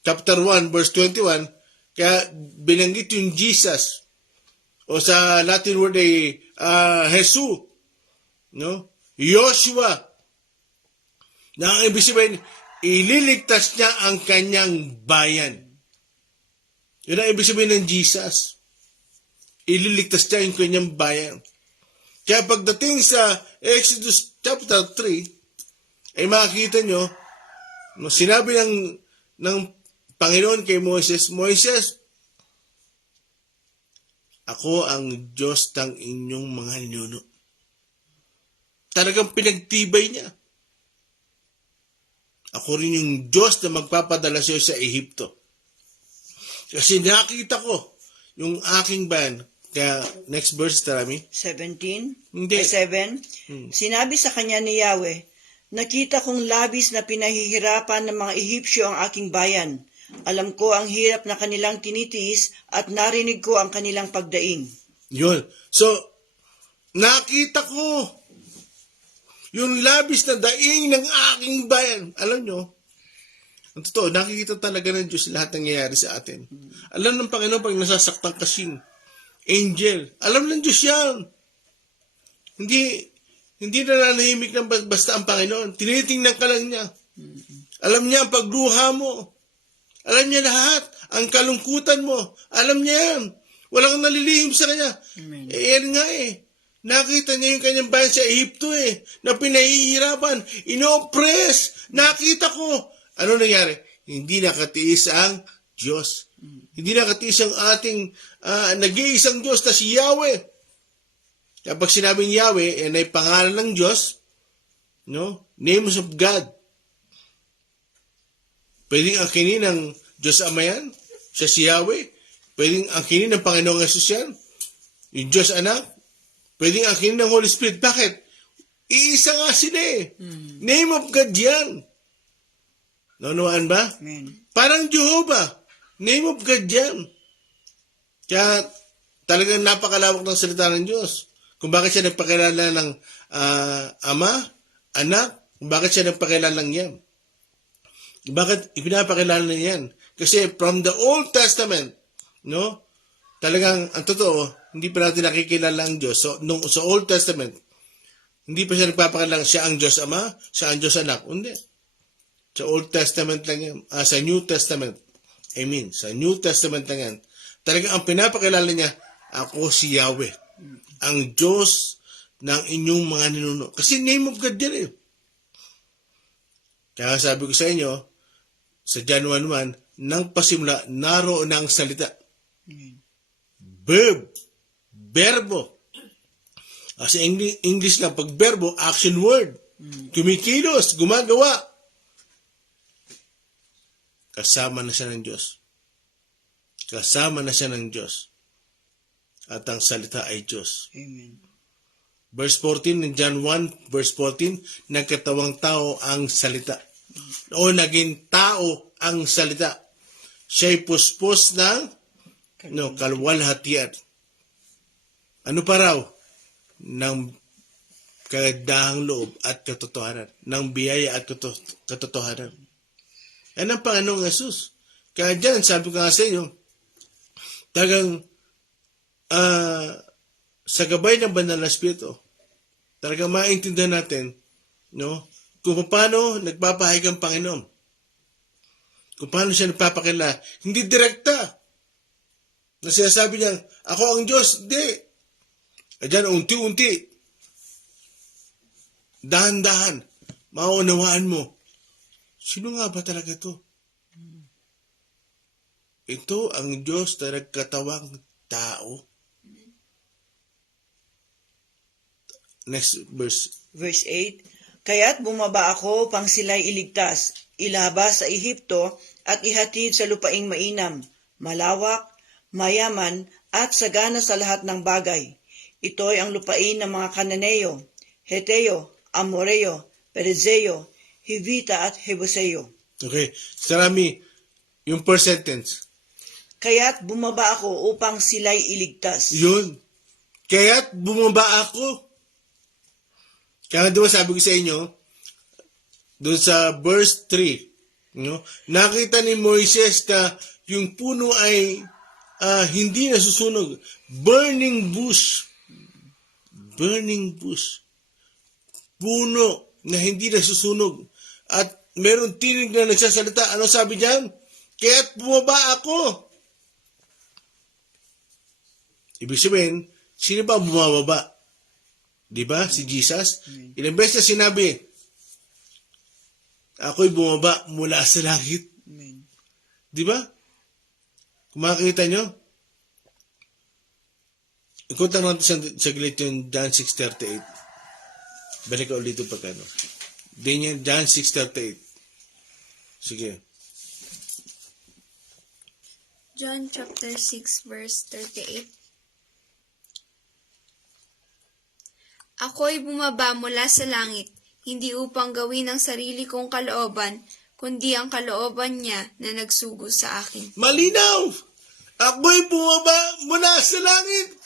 chapter 1 verse 21, kaya binanggit yung Jesus o sa Latin word ay Jesus, no? Joshua, na ang ibig sabihin, ililigtas niya ang kanyang bayan. Yun ang ibig sabihin ng Jesus. Ililigtas niya ang kanyang bayan. Kaya pagdating sa Exodus chapter 3, ay makikita nyo, no, sinabi ng Panginoon kay Moses, Moses, ako ang Diyos ng inyong mga ninuno. Talagang pinagtibay niya. Ako rin yung Diyos na magpapadala sa iyo sa Ehipto. Kasi nakita ko yung aking bayan. Kaya next verse, Tarami. 17? Hindi. 7? Sinabi sa kanya ni Yahweh, nakita kong labis na pinahihirapan ng mga Ehipsyo ang aking bayan. Alam ko ang hirap na kanilang tinitiis at narinig ko ang kanilang pagdaing. Yun. So, nakita ko yung labis na daing ng aking bayan. Alam nyo, ang totoo, nakikita talaga ng Diyos lahat ng nangyayari sa atin. Alam ng Panginoon pag nasasaktan kasing angel. Alam ng Diyos yan. Hindi na nanahimik ng basta ang Panginoon. Tinitingnan ka lang niya. Alam niya ang pagluha mo. Alam niya lahat. Ang kalungkutan mo. Alam niya yan. Walang nalilihim sa kanya. Amen. Yan nga Nakita niya yung kanyang bayan sa Ehipto na pinahihirapan, ino-oppress. Nakita ko. Ano nangyari? Hindi nakatiis ang Diyos. Hindi nakatiis ang ating nag-iisang Diyos na si Yahweh. Kapag sinabing Yahweh, yan ay pangalan ng Diyos, no? Names of God. Pwedeng angkinin ng Diyos Ama yan, siya si Yahweh. Pwedeng angkinin ng Panginoong Jesus yan, yung Diyos Anak. Pwedeng angkinin ng Holy Spirit. Bakit? Iisa nga sila Name of God yan. Naunawaan ba? Amen. Parang Jehovah. Name of God yan. Kaya talagang napakalawak ng salita ng Diyos. Kung bakit siya nagpakilala ng Ama, Anak, kung bakit siya nagpakilala ng yan. Bakit ipinapakilala niya yan? Kasi from the Old Testament, no? Talagang, ang totoo, hindi pa natin nakikilala ang Diyos. So, sa Old Testament, hindi pa siya nagpapakilala siya ang Diyos Ama, siya ang Diyos Anak. Hindi. Sa Old Testament lang yan. Sa New Testament. Sa New Testament lang yan. Talagang ang pinapakilala niya, ako si Yahweh. Ang Diyos ng inyong mga ninuno. Kasi name of God yan Kaya sabi ko sa inyo, sa John 1:1, nang pasimula, naroon ang salita. Verbo. Kasi English nga, pag verbo, action word. Kumikilos, gumagawa. Kasama na siya ng Diyos. Kasama na siya ng Diyos. At ang salita ay Diyos. Amen. Verse 14 ng John 1, verse 14, nagkatawang tao ang salita. O naging tao ang salita. Siya'y puspos ng kalwalhatian. Ano pa raw? Ng kagandahang loob at katotohanan. Ng biyaya at katotohanan. Yan ang Panginoong Jesus. Kaya dyan, sabi ko nga sa inyo, talagang sa gabay ng banal na Espiritu, talagang maintindihan natin, no, kung paano nagpapahayag ang Panginoon. Kung paano siya nagpapakila. Hindi direkta. Na sinasabi niya, ako ang Diyos. Hindi. Diyan, unti-unti. Dahan-dahan. Maunawaan mo. Sino nga ba talaga ito? Ito ang Diyos na nagkatawang tao. Next verse. Verse 8, Kaya't bumaba ako pang sila'y iligtas, ilabas sa Ehipto at ihatid sa lupaing mainam, malawak, mayaman at sagana sa lahat ng bagay. Ito'y ang lupain ng mga Kananeo, Heteo, Amoreo, Perezeo, Hivita at Hebuseo. Okay. Sarami, yung first sentence. Kaya't bumaba ako upang sila'y iligtas. Yun. Kaya't bumaba ako. Kaya di ba sabi ko sa inyo, doon sa verse 3, no, nakita ni Moises na yung puno ay hindi nasusunog. Burning bush. Burning bush. Puno na hindi nasusunog. At meron tinig na nagsasalita. Ano sabi diyan? Kaya't bumaba ako. Ibig sabihin, sino ba bumababa? Di ba? Si Jesus. Ilang beses na sinabi, ako'y bumaba mula sa langit. Amen. Di ba? Kung makikita nyo, ikutan natin sa gilid yung John 6:38. Balik ka ulit yung pagkano. Din yan, John 6:38. Sige. John chapter 6 verse 38. Ako'y bumaba mula sa langit, hindi upang gawin ang sarili kong kalooban, kundi ang kalooban niya na nagsugo sa akin. Malinaw! Ako'y bumaba mula sa langit!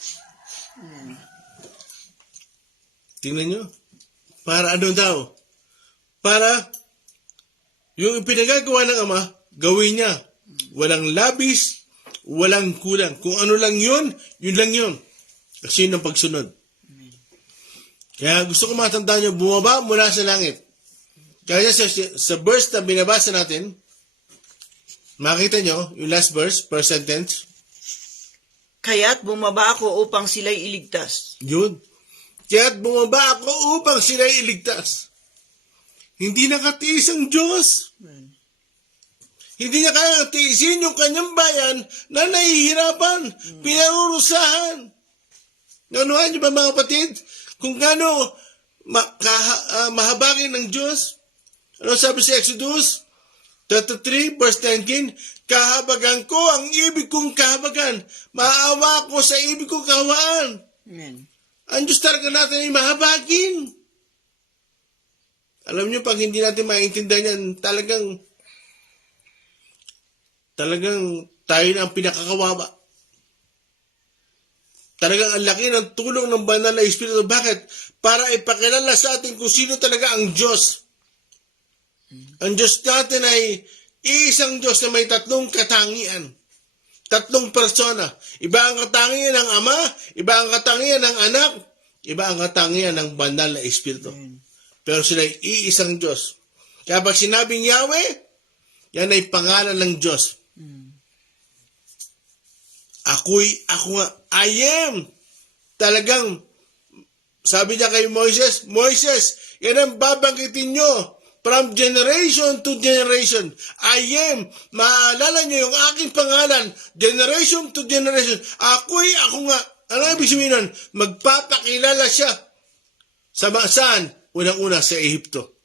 Tingnan nyo. Para ano daw? Para yung pinagagawa ng Ama, gawin niya. Walang labis, walang kulang. Kung ano lang yun, yun lang yun. Kasi yun ang pagsunod. Kaya gusto ko matandaan nyo, bumaba mula sa langit. Kaya sa verse na binabasa natin, makita nyo, yung last verse, first sentence, Kaya't bumaba ako upang sila'y iligtas. yun. Kaya't bumaba ako upang sila'y iligtas. Hindi nakatiis ang Diyos. Hindi niya kaya tiisin yung kanyang bayan na nahihirapan, pinarurusahan. Nanuhan niyo ba mga kapatid? Kung gaano mahabagin ng Diyos? Ano sabi sa Exodus 33 verse 19? Kahabagan ko ang ibig kong kahabagan. Maawa ko sa ibig kong kahawaan. Amen. Ang Diyos talaga natin ay mahabagin. Alam niyo, pag hindi natin maintindihan yan, talagang tayo na ang pinakakawawa. Talagang ang laki ng tulong ng banal na Espiritu. Bakit? Para ipakilala sa atin kung sino talaga ang Diyos. Ang Diyos natin ay iisang Diyos na may tatlong katangian. Tatlong persona. Iba ang katangian ng Ama, iba ang katangian ng Anak, iba ang katangian ng banal na Espiritu. Pero sila ay iisang Diyos. Kaya pag sinabing Yahweh, yan ay pangalan ng Diyos. Ako nga, I am. Talagang, sabi niya kay Moises, Moises, yan ang babanggitin nyo from generation to generation. I am. Maalala nyo yung aking pangalan, generation to generation. Ako nga. Ano ibig sabihin nun? Magpapakilala siya. Saan? Unang-una sa Ehipto.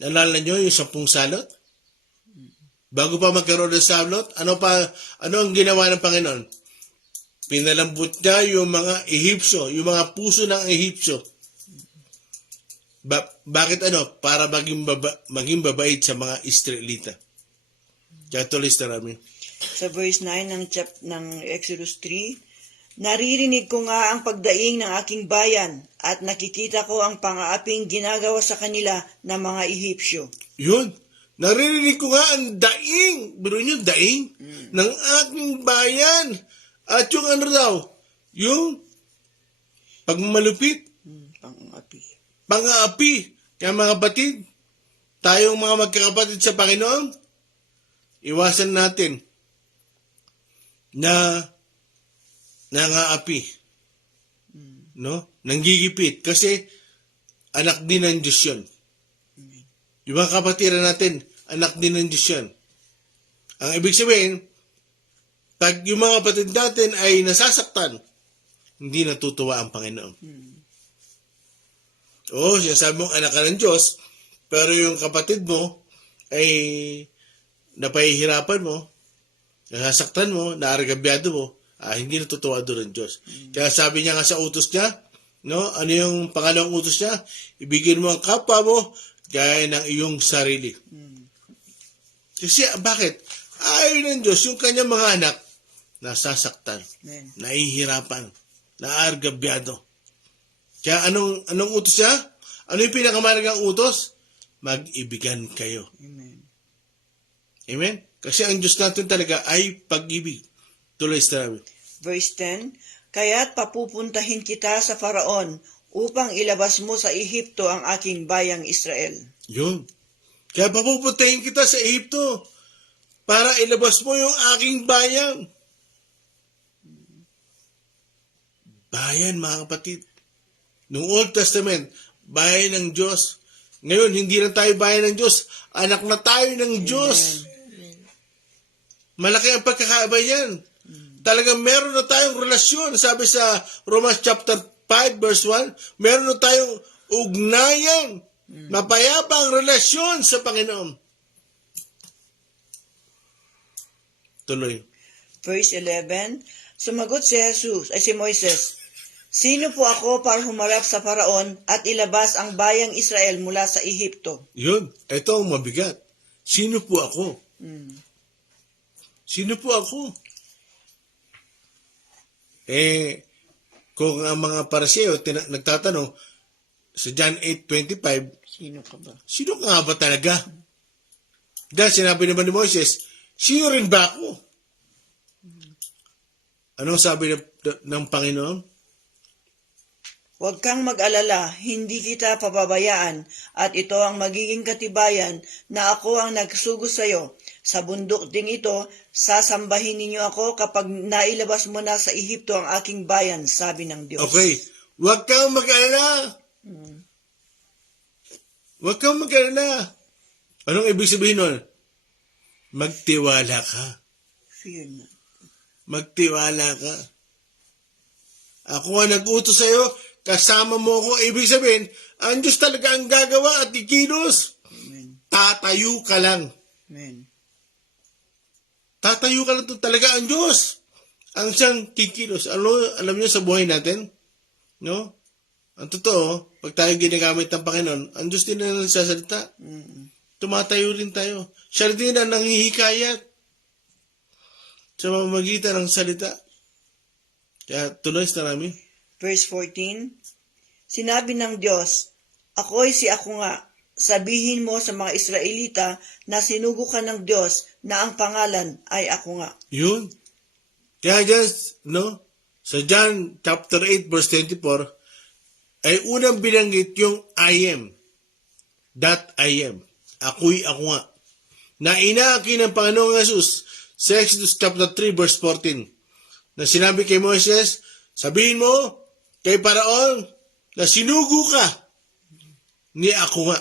Naalala nyo yung 10 salot? Bago pa magkaroon ng salot, ano ang ginawa ng Panginoon? Pinalambot niya yung mga Ehipsyo, yung mga puso ng Ehipsyo. Bakit Para maging babait sa mga Israelita. Kaya tuloy na namin. Sa verse 9 ng Exodus 3, naririnig ko nga ang pagdaing ng aking bayan at nakikita ko ang pangaaping ginagawa sa kanila ng mga Ehipsyo. Yun. Naririnig ko nga ang daing. Biro nyo, daing? ng aking bayan. At yung ano daw, yung pagmalupit, Pang-api. pang-aapi. Kaya mga kapatid, tayong mga magkakapatid sa Panginoon, iwasan natin na nangaapi. No? Nanggigipit. Kasi anak din ng Diyos yun. Yung mga kapatiran natin, anak din ng Diyos yun. Ang ibig sabihin, pag yung mga kapatid natin ay nasasaktan, hindi natutuwa ang Panginoon. Oo, sinasabi mong anak ka ng Diyos, pero yung kapatid mo ay napahihirapan mo, nasasaktan mo, naargabyado mo, hindi natutuwa doon ng Diyos. Kaya sabi niya nga sa utos niya, no, ano yung pangalawang utos niya? Ibigin mo ang kapwa mo gaya ng iyong sarili. Kasi bakit? Ayaw ng Diyos, yung kanyang mga anak, nasasaktan, Amen. nahihirapan, naargabyado. Kaya anong utos niya? Ano yung pinakamahalagang utos? Mag-ibigan kayo. Amen. Amen? Kasi ang Diyos natin talaga ay pag-ibig. Tuloy sa namin. Verse 10, Kaya't papupuntahin kita sa Faraon upang ilabas mo sa Ehipto ang aking bayang Israel. Yun. Kaya papupuntahin kita sa Ehipto para ilabas mo yung aking bayan. Bayan, mga kapatid. Noong Old Testament, bayan ng Diyos. Ngayon, hindi na tayo bayan ng Diyos. Anak na tayo ng Diyos. Malaki ang pagkakaiba yan. Talagang meron na tayong relasyon. Sabi sa Romans chapter 5 verse 1, meron na tayong ugnayan. Mapayapang relasyon sa Panginoon. Tuloy. Verse 11, Sumagot si Moises, Sino po ako para humarap sa Faraon at ilabas ang bayang Israel mula sa Ehipto? Yun. Ito ang mabigat. Sino po ako? Sino po ako? Kung ang mga pariseo nagtatanong sa John 8:25, Sino ka ba? sino ka nga ba talaga? Dahil sinabi naman ni Moises, sino rin ba ako? Anong sabi ng Panginoon? Huwag kang mag-alala, hindi kita pababayaan, at ito ang magiging katibayan na ako ang nagsugo sa iyo. Sa bundok ding ito, sasambahin ninyo ako kapag nailabas mo na sa Ehipto ang aking bayan, sabi ng Diyos. Okay. Huwag kang mag-alala. Huwag kang mag-alala. Anong ibig sabihin nun? Magtiwala ka. Fear not. Magtiwala ka. Ako ang nag-utos sa'yo, kasama mo ko. Ibig sabihin, ang Diyos talaga ang gagawa at ikilos. Amen. Tatayo ka lang. Amen. Tatayo ka lang talaga ang Diyos. Ang siyang kikilos. Alam niyo sa buhay natin, no? Ang totoo, pag tayo ginagamit ng Panginoon, ang Diyos din na nagsasalita. Tumatayo rin tayo. Siya din na nanghihikayat sa pamamagitan ng salita. Kaya tuloy sa namin. Verse 14, Sinabi ng Diyos, Ako'y si ako nga. Sabihin mo sa mga Israelita na sinugo ka ng Diyos na ang pangalan ay ako nga. Yun. Kaya dyan, no? Sa John chapter 8 verse 24, ay unang binanggit yung I am. That I am. Ako'y ako nga. Na inaaki ng Panginoong Jesus sa Exodus chapter 3 verse 14, na sinabi kay Moises, sabihin mo kay Paraon na sinugo ka ni ako nga.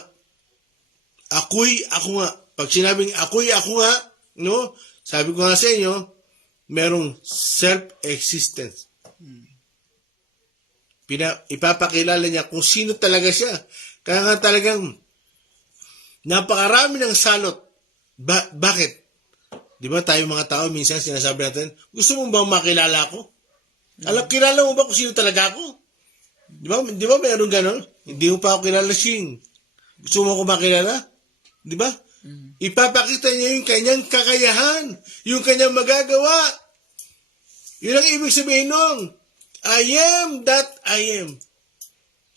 Ako'y ako nga. Pag sinabing ako'y ako nga, no? Sabi ko nga sa inyo, merong self-existence. Ipapakilala niya kung sino talaga siya. Kaya nga talagang napakarami ng salot. Bakit? Di ba tayo mga tao, minsan sinasabi natin, gusto mo bang makilala ako? Kilala mo ba kung sino talaga ako? Di ba mayroong ganon? Hindi mo pa ako kilala, Shing. Gusto mo ako makilala? Di ba? Ipapakita niya yung kanyang kakayahan, yung kanyang magagawa. Yun ang ibig sabihin nung, I am that I am.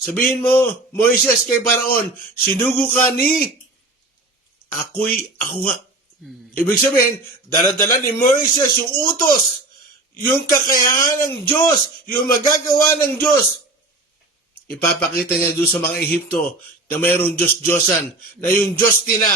Sabihin mo, Moises kay Paraon, sinugo ka ni, ako'y ako nga. Ibig sabihin, dala-dala ni Moises yung utos, yung kakayahan ng Diyos, yung magagawa ng Diyos. Ipapakita niya doon sa mga Ehipto na mayroong Diyos-Diyosan, na yung Diyos nila,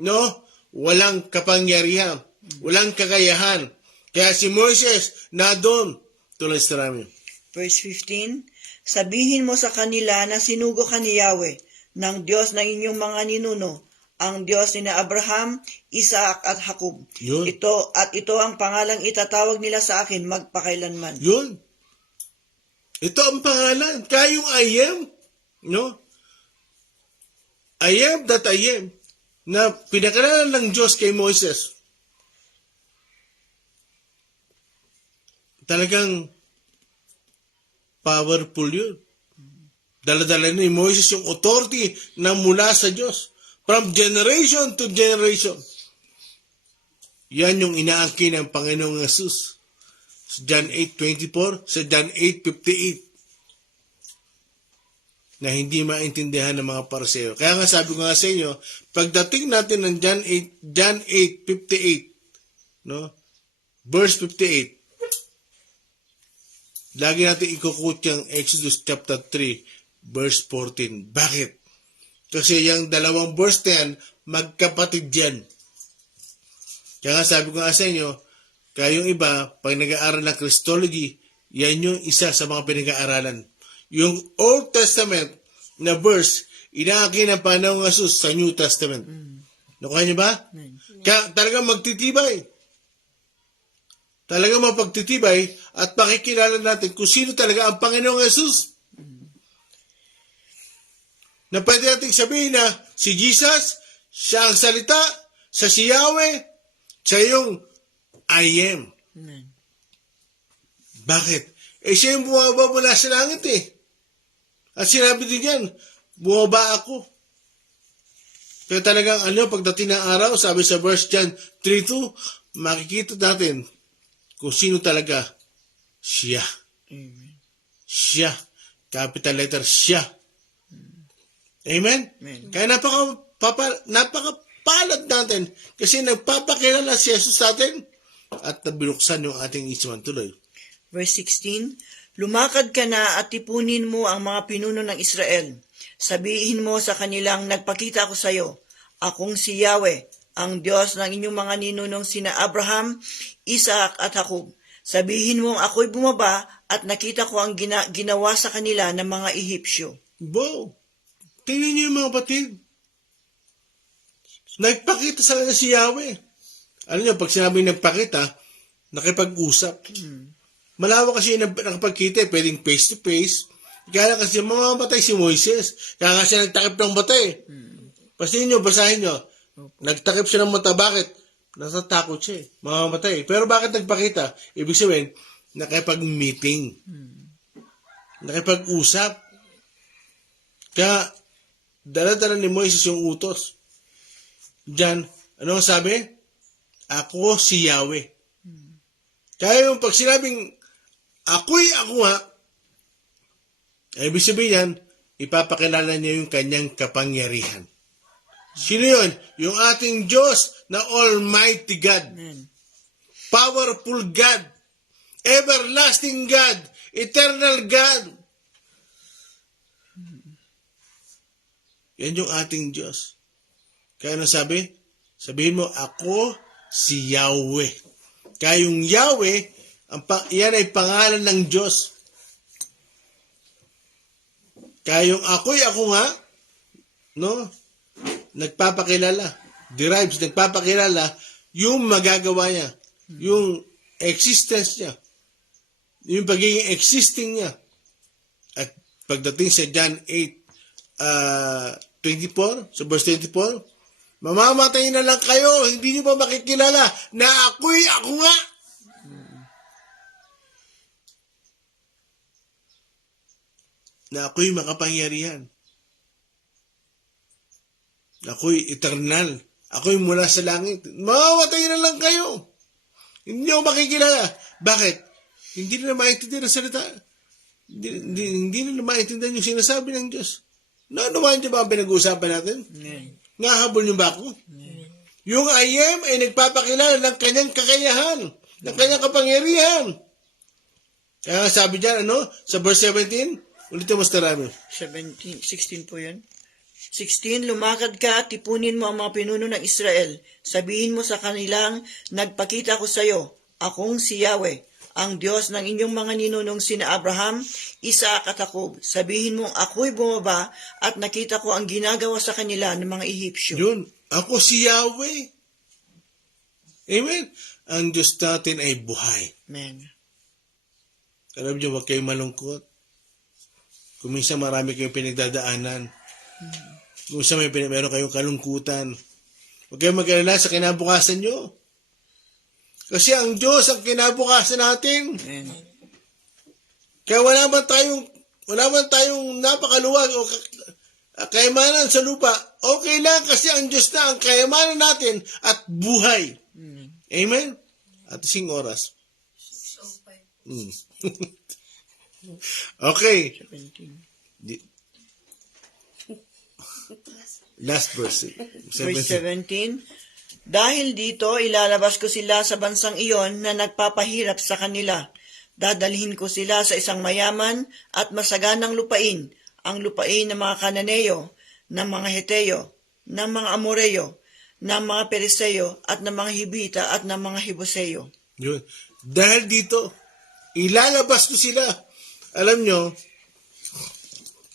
no, walang kapangyarihan, walang kakayahan. Kaya si Moises na doon, tulad sa namin. Verse 15, sabihin mo sa kanila na sinugo ka ni Yahweh, ng Diyos ng inyong mga ninuno, ang Diyos ni Abraham, Isaac at Jacob. Yun. Ito ang pangalang itatawag nila sa akin magpakailanman. Yun. Ito ang pangalan. Kayong I am, no? I am that I am, na pinakalanan ng Diyos kay Moises. Talagang powerful yun. Dala-dala ni Moises yung authority na mula sa Diyos. From generation to generation. Yan yung inaangkin ng Panginoong Jesus. Sa John 8:24, sa John 8:58. Na hindi maintindihan ng mga pariseo. Kaya nga sabi ko nga sa inyo, pagdating natin ng John 8:58, no? Verse 58. Lagi natin ikukut yung Exodus chapter 3, verse 14. Bakit? Kasi yung dalawang verse na yan, magkapatid yan. Kaya nga sabi ko nga sa inyo, kayong iba, pag nag-aaral ng Christology, yan yung isa sa mga pinag-aaralan. Yung Old Testament na verse, inaaki ng Panginoong Jesus sa New Testament. Nakuha niyo ba? Kaya talagang magtitibay. Talagang mapagtitibay at pakikilala natin kung sino talaga ang Panginoong Jesus. Na pwede natin sabihin na si Jesus, siya ang salita, sa si Yahweh, siya yung I am. Amen. Bakit? Siya yung bumaba mula sa langit eh. At sinabi din yan, bumaba ako. Kaya talagang pagdating ng araw, sabi sa verse John 3:2, makikita natin kung sino talaga siya. Amen. Siya. Capital letter, siya. Amen? Amen. Kaya napakapalad natin kasi nagpapakilala si Jesus sa atin at nabinuksan yung ating isipan tuloy. Verse 16, lumakad ka na at tipunin mo ang mga pinuno ng Israel. Sabihin mo sa kanilang, nagpakita ako sa iyo. Akong si Yahweh, ang Diyos ng inyong mga ninunong sina Abraham, Isaac at Jacob. Sabihin mo, ako'y bumaba at nakita ko ang ginawa sa kanila ng mga Ehipsyo. Wow! Tingnan niyo yung mga batid. Nagpakita sa kanila si Yahweh. Alam niyo, pag sinabing nagpakita, nakipag-usap. Malawak kasi yung nakapagkita, pwedeng face-to-face. Kaya kasi mamamatay si Moises. Kaya nga siya nagtakip ng mata eh. Basahin niyo. Nagtakip siya ng mata. Bakit? Natatakot siya eh. Mamamatay. Pero bakit nagpakita? Ibig sabihin, nakipag-meeting. Nakipag-usap. Kaya, dala-dala ni Moises yung utos. Diyan, ano ang sabi? Ako si Yahweh. Kaya yung pag sinabing, ako nga, ibig sabihin yan, ipapakilala niya yung kanyang kapangyarihan. Sino yun? Yung ating Diyos na Almighty God. Amen. Powerful God. Everlasting God. Eternal God. Yan yung ating Diyos. Kaya ano sabi? Sabihin mo, ako si Yahweh. Kaya yung Yahweh, yan ay pangalan ng Diyos. Kaya yung ako nga, no? Nagpapakilala. Derives, nagpapakilala yung magagawa niya. Yung existence niya. Yung pagiging existing niya. At pagdating sa John 8:24, sa verse 24, mamamatay na lang kayo, hindi nyo ba makikilala na ako nga? Na ako'y makapangyarihan. Ako'y eternal. Ako'y mula sa langit. Mamamatay na lang kayo. Hindi nyo makikilala. Bakit? Hindi na maintindihan ang salita. Hindi na maintindihan yung sinasabi ng Diyos. Nanumaan niyo ba ang pinag-uusapan natin? Amen. Nga habol niyo ba ako? Yung I am ay nagpapakilala ng kanyang kakayahan, ng kanyang kapangyarihan. Kaya sabi diyan, sa verse 17, ulitin mo sa Rami. 16 po yun. 16, lumakad ka at tipunin mo ang mga pinuno ng Israel. Sabihin mo sa kanilang, nagpakita ko sa iyo, akong si Yahweh, ang Diyos ng inyong mga ninunong sina Abraham, Isaac at Jacob. Sabihin mo, ako'y bumaba at nakita ko ang ginagawa sa kanila ng mga Ehipsyo. Yun, ako si Yahweh. Amen? Ang Diyos natin ay buhay. Amen. Alam niyo, huwag kayong malungkot. Kung minsan marami kayong pinagdadaanan. Kung minsan meron kayong kalungkutan. Huwag kayong mag-alala sa kinabukasan nyo. Kasi ang Diyos ang kinabukasan natin. Amen. Kaya wala man tayong napakaluwag o kayamanan sa lupa. Okay lang kasi ang Diyos na ang kayamanan natin at buhay. Amen? At ising oras. Okay. 17. Last verse. Verse 17, dahil dito, ilalabas ko sila sa bansang iyon na nagpapahirap sa kanila. Dadalhin ko sila sa isang mayaman at masaganang lupain, ang lupain ng mga Kananeo, ng mga Heteo, ng mga Amoreo, ng mga Periseo, at ng mga Hibita, at ng mga Hiboseo. Yun. Dahil dito, ilalabas ko sila. Alam nyo,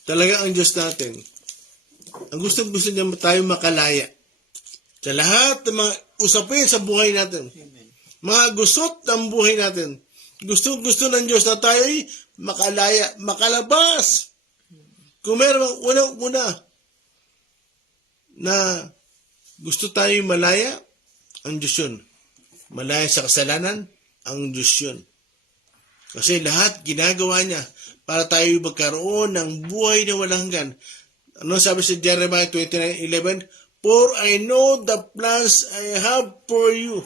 talaga ang Diyos natin, ang gusto niya tayo makalaya sa lahat ng mga usapin sa buhay natin. Mga gusot ng buhay natin. Gusto ng Diyos na tayo ay makalaya, makalabas. Kung meron unang-una na gusto tayo malaya, ang Diyos yun. Malaya sa kasalanan, ang Diyos yun. Kasi lahat ginagawa niya para tayo magkaroon ng buhay na walang hanggan. Ano sabi sa Jeremiah 29:11? For I know the plans I have for you.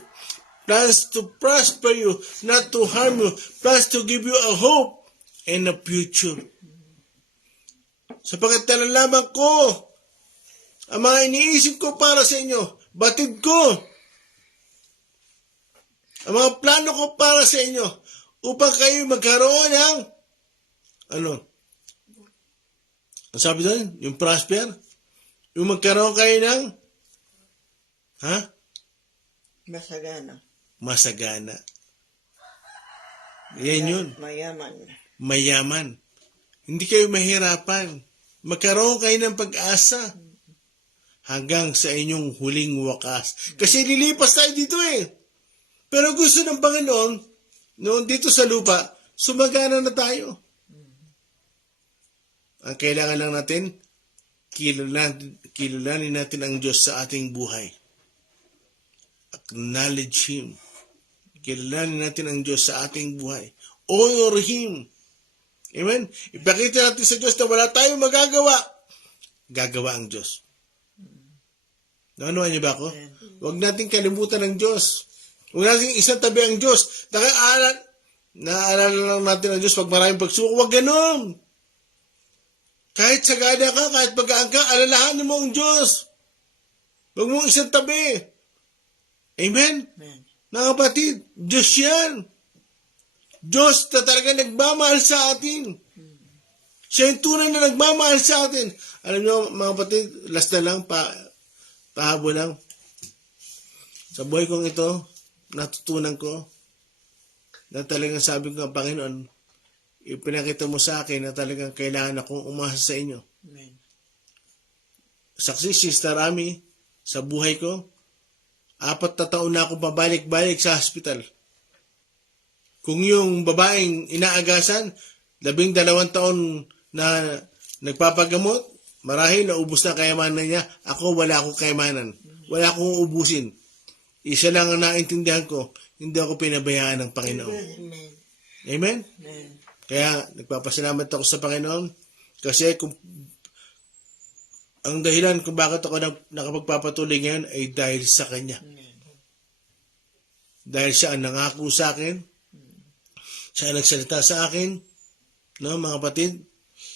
Plans to prosper you, not to harm you. Plans to give you a hope and a future. Sapagkat nalalaman ko ang mga iniisip ko para sa inyo. Batid ko ang mga plano ko para sa inyo upang kayo magkaroon ng ang sabi doon? Yung prosper? Yung magkaroon kayo ng Masagana. masagana. Yan yun. Mayaman. Mayaman. Hindi kayo mahirapan. Magkaroon kayo ng pag-asa hanggang sa inyong huling wakas. Kasi lilipas tayo dito eh. Pero gusto ng Panginoon, noon dito sa lupa, sumagana na tayo. Ang kailangan lang natin, kilalanin natin ang Diyos sa ating buhay. Acknowledge Him. Kilalanin natin ang Diyos sa ating buhay. Honor Him. Amen? Ipakita natin sa Diyos na wala tayong magagawa. Gagawa ang Diyos. Nakuha niyo ba ako? Huwag natin kalimutan ang Diyos. Huwag natin isang tabi ang Diyos. Naaalala lang natin ang Diyos pag maraming pagsubok. Huwag ganun. Kahit sagada ka, kahit pagkaan ka, alalahanin mo ang Diyos. Huwag mong isang tabi. Amen? Amen. Mga kapatid, Diyos yan. Diyos na talaga nagmamahal sa atin. Siya yung tunay na nagmamahal sa atin. Alam nyo, mga kapatid, last na lang, pahabo lang. Sa buhay kong ito, natutunan ko na talagang sabi ko ang Panginoon, ipinakita mo sa akin na talagang kailangan akong umasa sa inyo. Amen. Saksi, Sister Ami, sa buhay ko, 4 na taon na akong pabalik-balik sa hospital. Kung yung babaeng inaagasan, 12 taon na nagpapagamot, marahil naubos na kayamanan niya, ako wala akong kayamanan. Wala akong ubusin. Isa lang ang naintindihan ko, hindi ako pinabayaan ng Panginoon. Amen. Amen? Amen. Kaya nagpapasalamat ako sa Panginoon kasi ang dahilan kung bakit ako nakapagpapatuloy ngayon ay dahil sa Kanya. Dahil siya ang nangako sa akin, siya ang nagsalita sa akin, no, mga kapatid,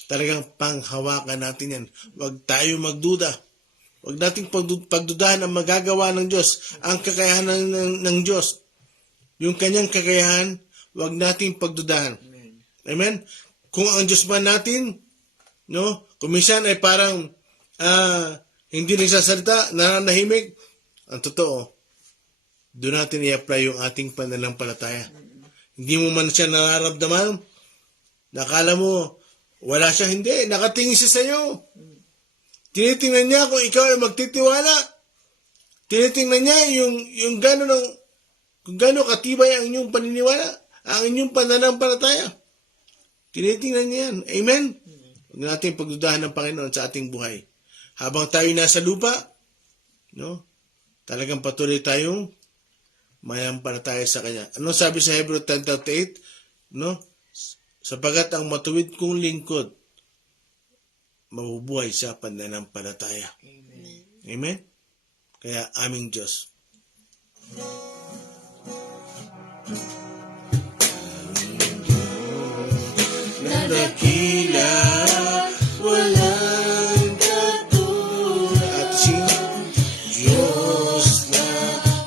talagang panghawakan natin yan. Huwag tayo magduda. Huwag nating pagdudahan ang magagawa ng Diyos, ang kakayahan ng Diyos. Yung kanyang kakayahan, huwag nating pagdudahan. Amen? Kung ang Diyos man natin, no, kung minsan ay parang hindi nagsasalita, nananahimik, ang totoo, doon natin i-apply yung ating pananampalataya. Hindi mo man siya nararamdaman, nakala mo, wala siya, hindi, nakatingin siya sa iyo. Tinitingnan niya kung ikaw ay magtitiwala. Tinitingnan niya yung kung gano'n katibay ang inyong paniniwala, ang inyong pananampalataya. Tinitingnan niya yan. Amen? Huwag natin pagdudahan ng Panginoon sa ating buhay. Habang tayo nasa lupa, no, talagang patuloy tayong manampalataya sa Kanya. Ano sabi sa Hebrew 10:38? No? Sapagat ang matuwid kong lingkod, mabubuhay sa pananampalataya. Amen? Kaya aming Diyos. Nadakila, walang katulad. At Diyos na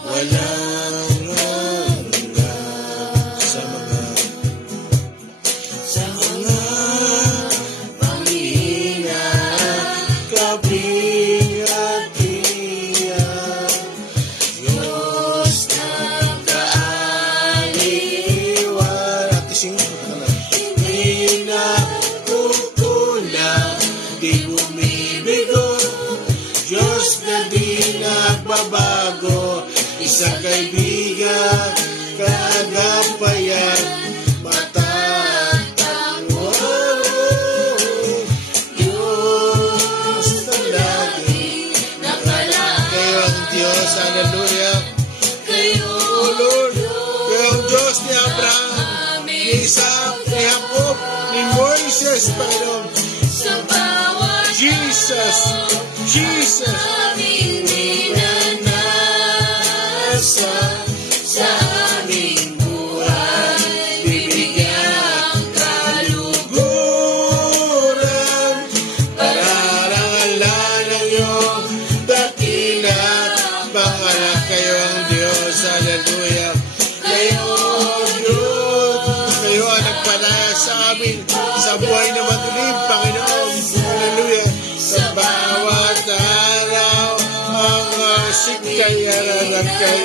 walang hanggan. Sa mga pangina, kabihatian, Diyos na kaaliwan. At hindi na kukulang, di bumibigo, Diyos na di nagbabago, isang kaibigan, kaagapayan, matatangwa. Diyos na lagi nakalaan. Kayo ang Diyos, hallelujah. Kayo, O Lord, kayo ang Diyos ni Abraham, ni Isaac, ni Jacob, ni Moises, Panginoon. Sa bawat Jesus, aming dinanasa, sa aming buhay, bibigyan kaluguran, pararangalan ng iyong dakila, pangalan kayo ang Diyos, hallelujah. Kayo, Diyos, kayo ang nagpalaya sa amin, sa buhay na matulim, Panginoon, hallelujah. Sa bawat araw, ang sikay araragay.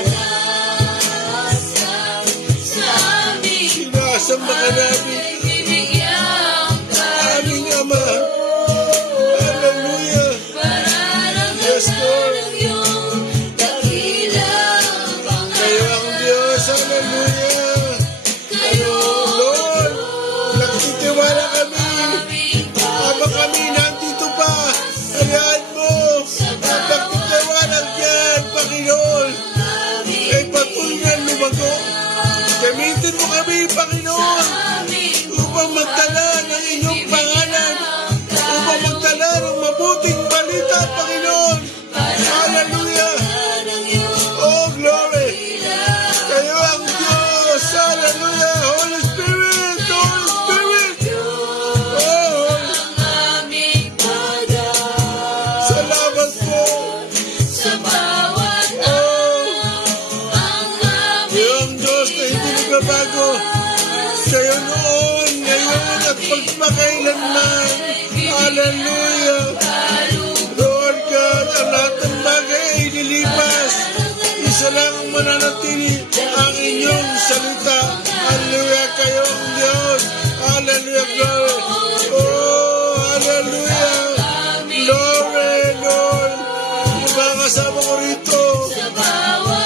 Sinasamba ka namin, aming Ama, hallelujah. Yes, Lord. Kayo ang Diyos, hallelujah. Kayo, Lord, nagtitiwala kami. Habang kami nandito pa, hayaan mo, pagtitiwalang yan, Panginoon, ay patuloy na lumago. Gamitin mo kami, Panginoon, upang magdala ng inyong pangalan, upang magdala ng mabuting balita, Panginoon. Hallelujah. Oh, glory. Kayo ang Diyos. Hallelujah. Holy Spirit. Holy Spirit. Oh, salamat po. Kayo ang Diyos na hindi nagbabago. Kayo noon, ngayon at pagpakailanman. Hallelujah. Lord God, ang lahat ng bagay ay nilipas. Isa lang ang mananatili, ang inyong salita. Hallelujah, kayo ang Diyos. Hallelujah, glory. Oh, hallelujah. Glory, Lord. Yung mga kasama ko rito,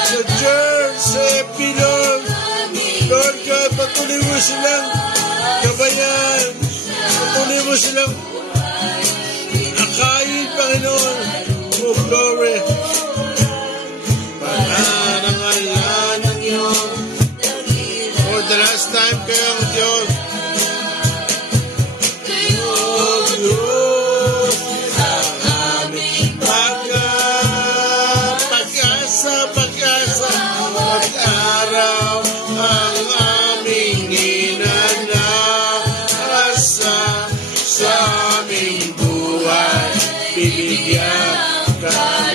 sa church, sa epilog, Lord God, patuloy mo silang gabayan. Patuloy mo silang akayin, Panginoon. Oh, glory. Pangarangalan ng iyong for the last time kayo ang Diyos. Oh, Diyos, ang aming pag-asa, pag-araw, ang aming inanasa, sa aming buhay, bibigyan ka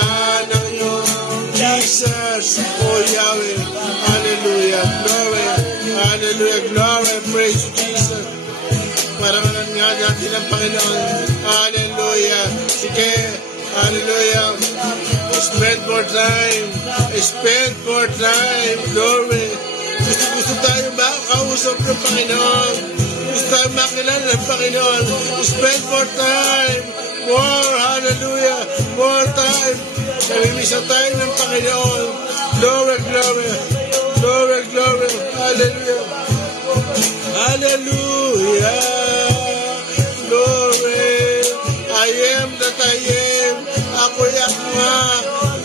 kadakilaan ng iyong Jesus, O Yahweh. Hallelujah, glory. Hallelujah, glory. Praise you, Jesus. Parangalan nga natin ang Panginoon. Hallelujah. Sige, hallelujah. Spend more time. Spend more time. Glory. Gusto tayo makakausap ng Panginoon. Gusto tayo makilala ng Panginoon. Spend more time. More, hallelujah. More time. Namimisa tayo ng Panginoon. Glory, glory. Glory, glory. Hallelujah. Hallelujah. Glory. I am that I am. Ako'y ako nga.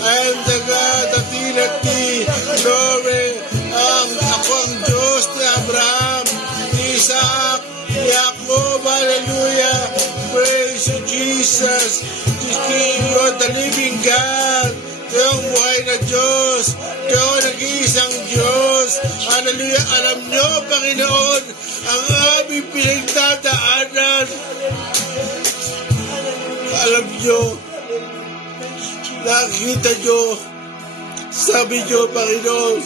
I am the God that healeth thee. Glory. Ako ang Diyos ni Abraham, ni Isaac, ni Jacob. Hallelujah. Praise you, Jesus. You are the living God. Kayo ang buhay na Diyos. Kayo ang nag-iisang Diyos. Hallelujah. Alam nyo, Panginoon, ang aming pinagdadaanan. Alam nyo, nakikita nyo, sabi nyo, Panginoon,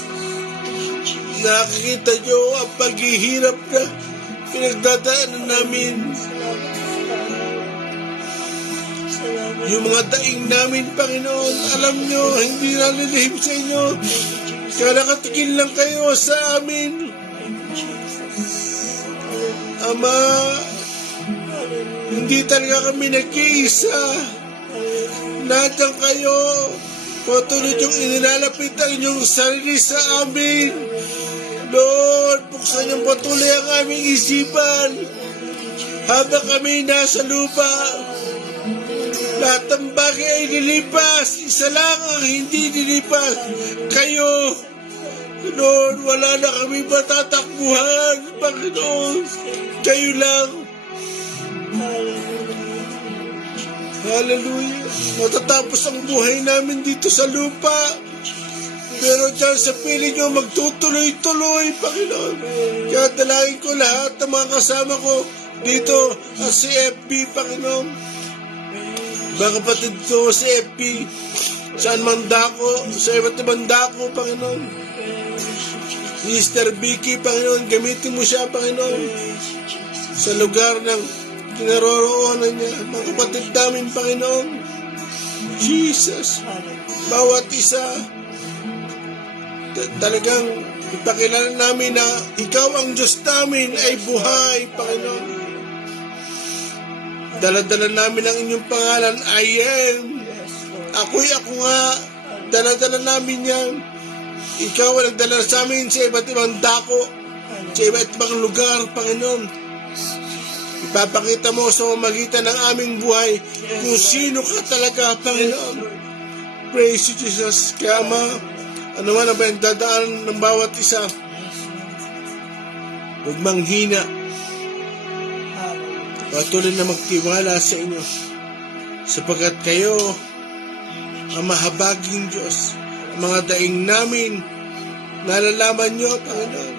nakikita nyo ang paghihirap na pinagdadaanan namin. Yung mga daing namin, Panginoon, alam nyo, hindi nalilihim sa inyo. Kaya nakatingin lang kayo sa amin. Ama, hindi talaga kami nag-iisa. Nandiyan kayo. Patuloy yung inilalapit ang inyong sarili sa amin. Lord, buksan yung patuloy ang aming isipan. Habang kami nasa lupa, lahat ng bagay ay nilipas. Isa lang ang hindi nilipas. Kayo. Lord, wala na kami matatakbuhan. Panginoon, kayo lang. Hallelujah. Matatapos ang buhay namin dito sa lupa. Pero dyan sa piling nyo, magtutuloy-tuloy, Panginoon. Kaya dalangin ko lahat ng mga kasama ko dito sa FB, Panginoon. Mga kapatid ko sa FB, saan man dako, sa iba't ibang dako, Panginoon. Sister Vicky, Panginoon, gamitin mo siya, Panginoon, sa lugar ng kinaroroonan niya. Mga kapatid namin, Panginoon, Jesus, bawat isa, talagang ipakilala namin na ikaw ang Diyos namin ay buhay, Panginoon. Dala-dala namin ang inyong pangalan, I am. Ako'y ako nga. Dala-dala namin yan. Ikaw ang nagdala sa amin sa iba't ibang dako, sa iba't ibang lugar, Panginoon. Ipapakita mo sa pamamagitan ng aming buhay kung sino ka talaga, Panginoon. Praise you, Jesus. Kaya, Ama, ano man ang pinagdadaan ng bawat isa, huwag manghina. Patuloy na magtiwala sa inyo, sapagkat kayo ang mahabaging Diyos. Ang mga daing namin, nalalaman nyo, Panginoon.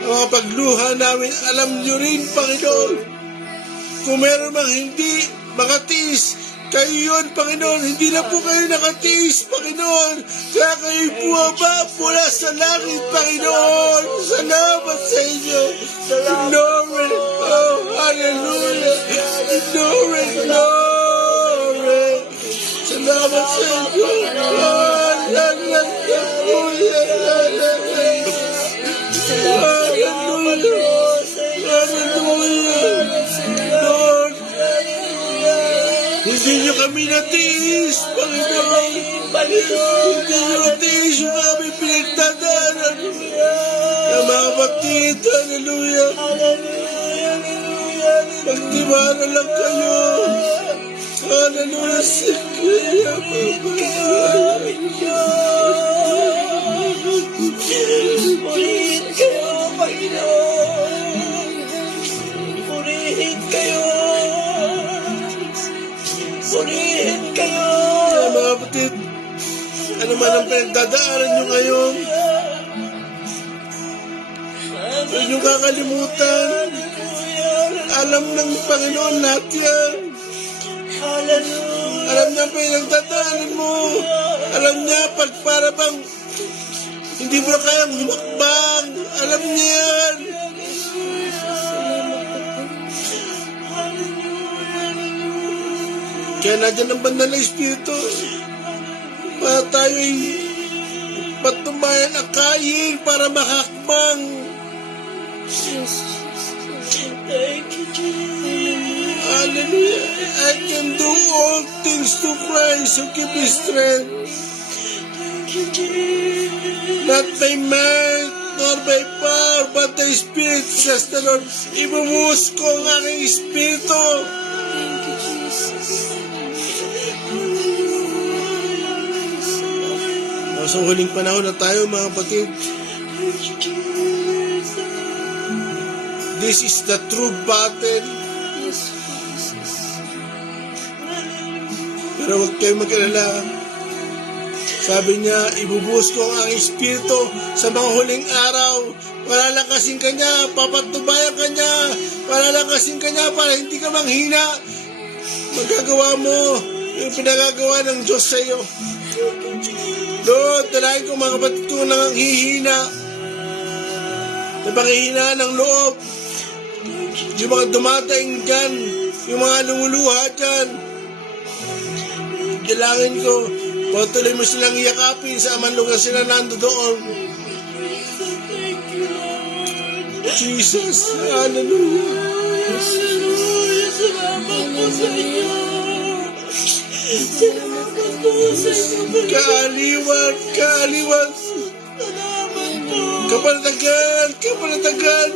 Ang mga pagluha namin, alam nyo rin, Panginoon. Kung meron mang hindi makatiis, kayo yun, Panginoon. Hindi na po kayo nakatiis, Panginoon. Kaya kayo buwaba mula sa langit, Panginoon. Salamat sa inyo. Glory. Oh, hallelujah. Glory, glory. Salamat sa inyo. Hallelujah. Lord, hindi nyo kami natiis, Panginoon. Hindi nyo natiis yung aming pinagdadaanan. Ang mga kapatid, hallelujah. Magtiwala lang kayo. Hallelujah. Sige, Purihin kayo, Panginoon. Purihin kayo. Purihin kayo. Mga kapatid, ano man ang pinagdadaanan nyo ngayon, huwag nyo kakalimutan. Alam ng Panginoon lahat yan. Hallelujah. Alam niya ang pinagdadaanan mo. Alam niya pag para bang hindi mo na kayang humakbang. Alam niya yan. Kaya nandiyan ang banal na Espiritu para tayo'y patubayan akayin para makakbang. Thank you, Jesus. Hallelujah. I can do all things through Christ who gives me strength. Thank you, Jesus. Not by might nor by power, but the Spirit, says the Lord. Ibubuhos ko ang aking Espiritu. Sa huling panahon na tayo, mga kapatid. This is the true battle. Pero huwag kayo mag-alala. Sabi niya, ibubuhos ko ang aking Espiritu sa mga huling araw. Palalakasin ka niya, papatubayan ka niya, palalakasin ka niya para hindi ka manghina. Magagawa mo yung pinagagawa ng Diyos sa iyo. Lord, talahin ko mga kapatid ko nanghihina. Napanghihinaan ng loob. Yung mga dumataing dyan, yung mga lumuluha dyan. Dalangin ko, patuloy mo silang yakapin sa amang lugar sila nando doon. Jesus, hallelujah. Hallelujah. Salamat po sa inyo. Salamat po sa inyo. Kaaliwan, kaaliwan. Salamat po. Kapanatagan, kapanatagan.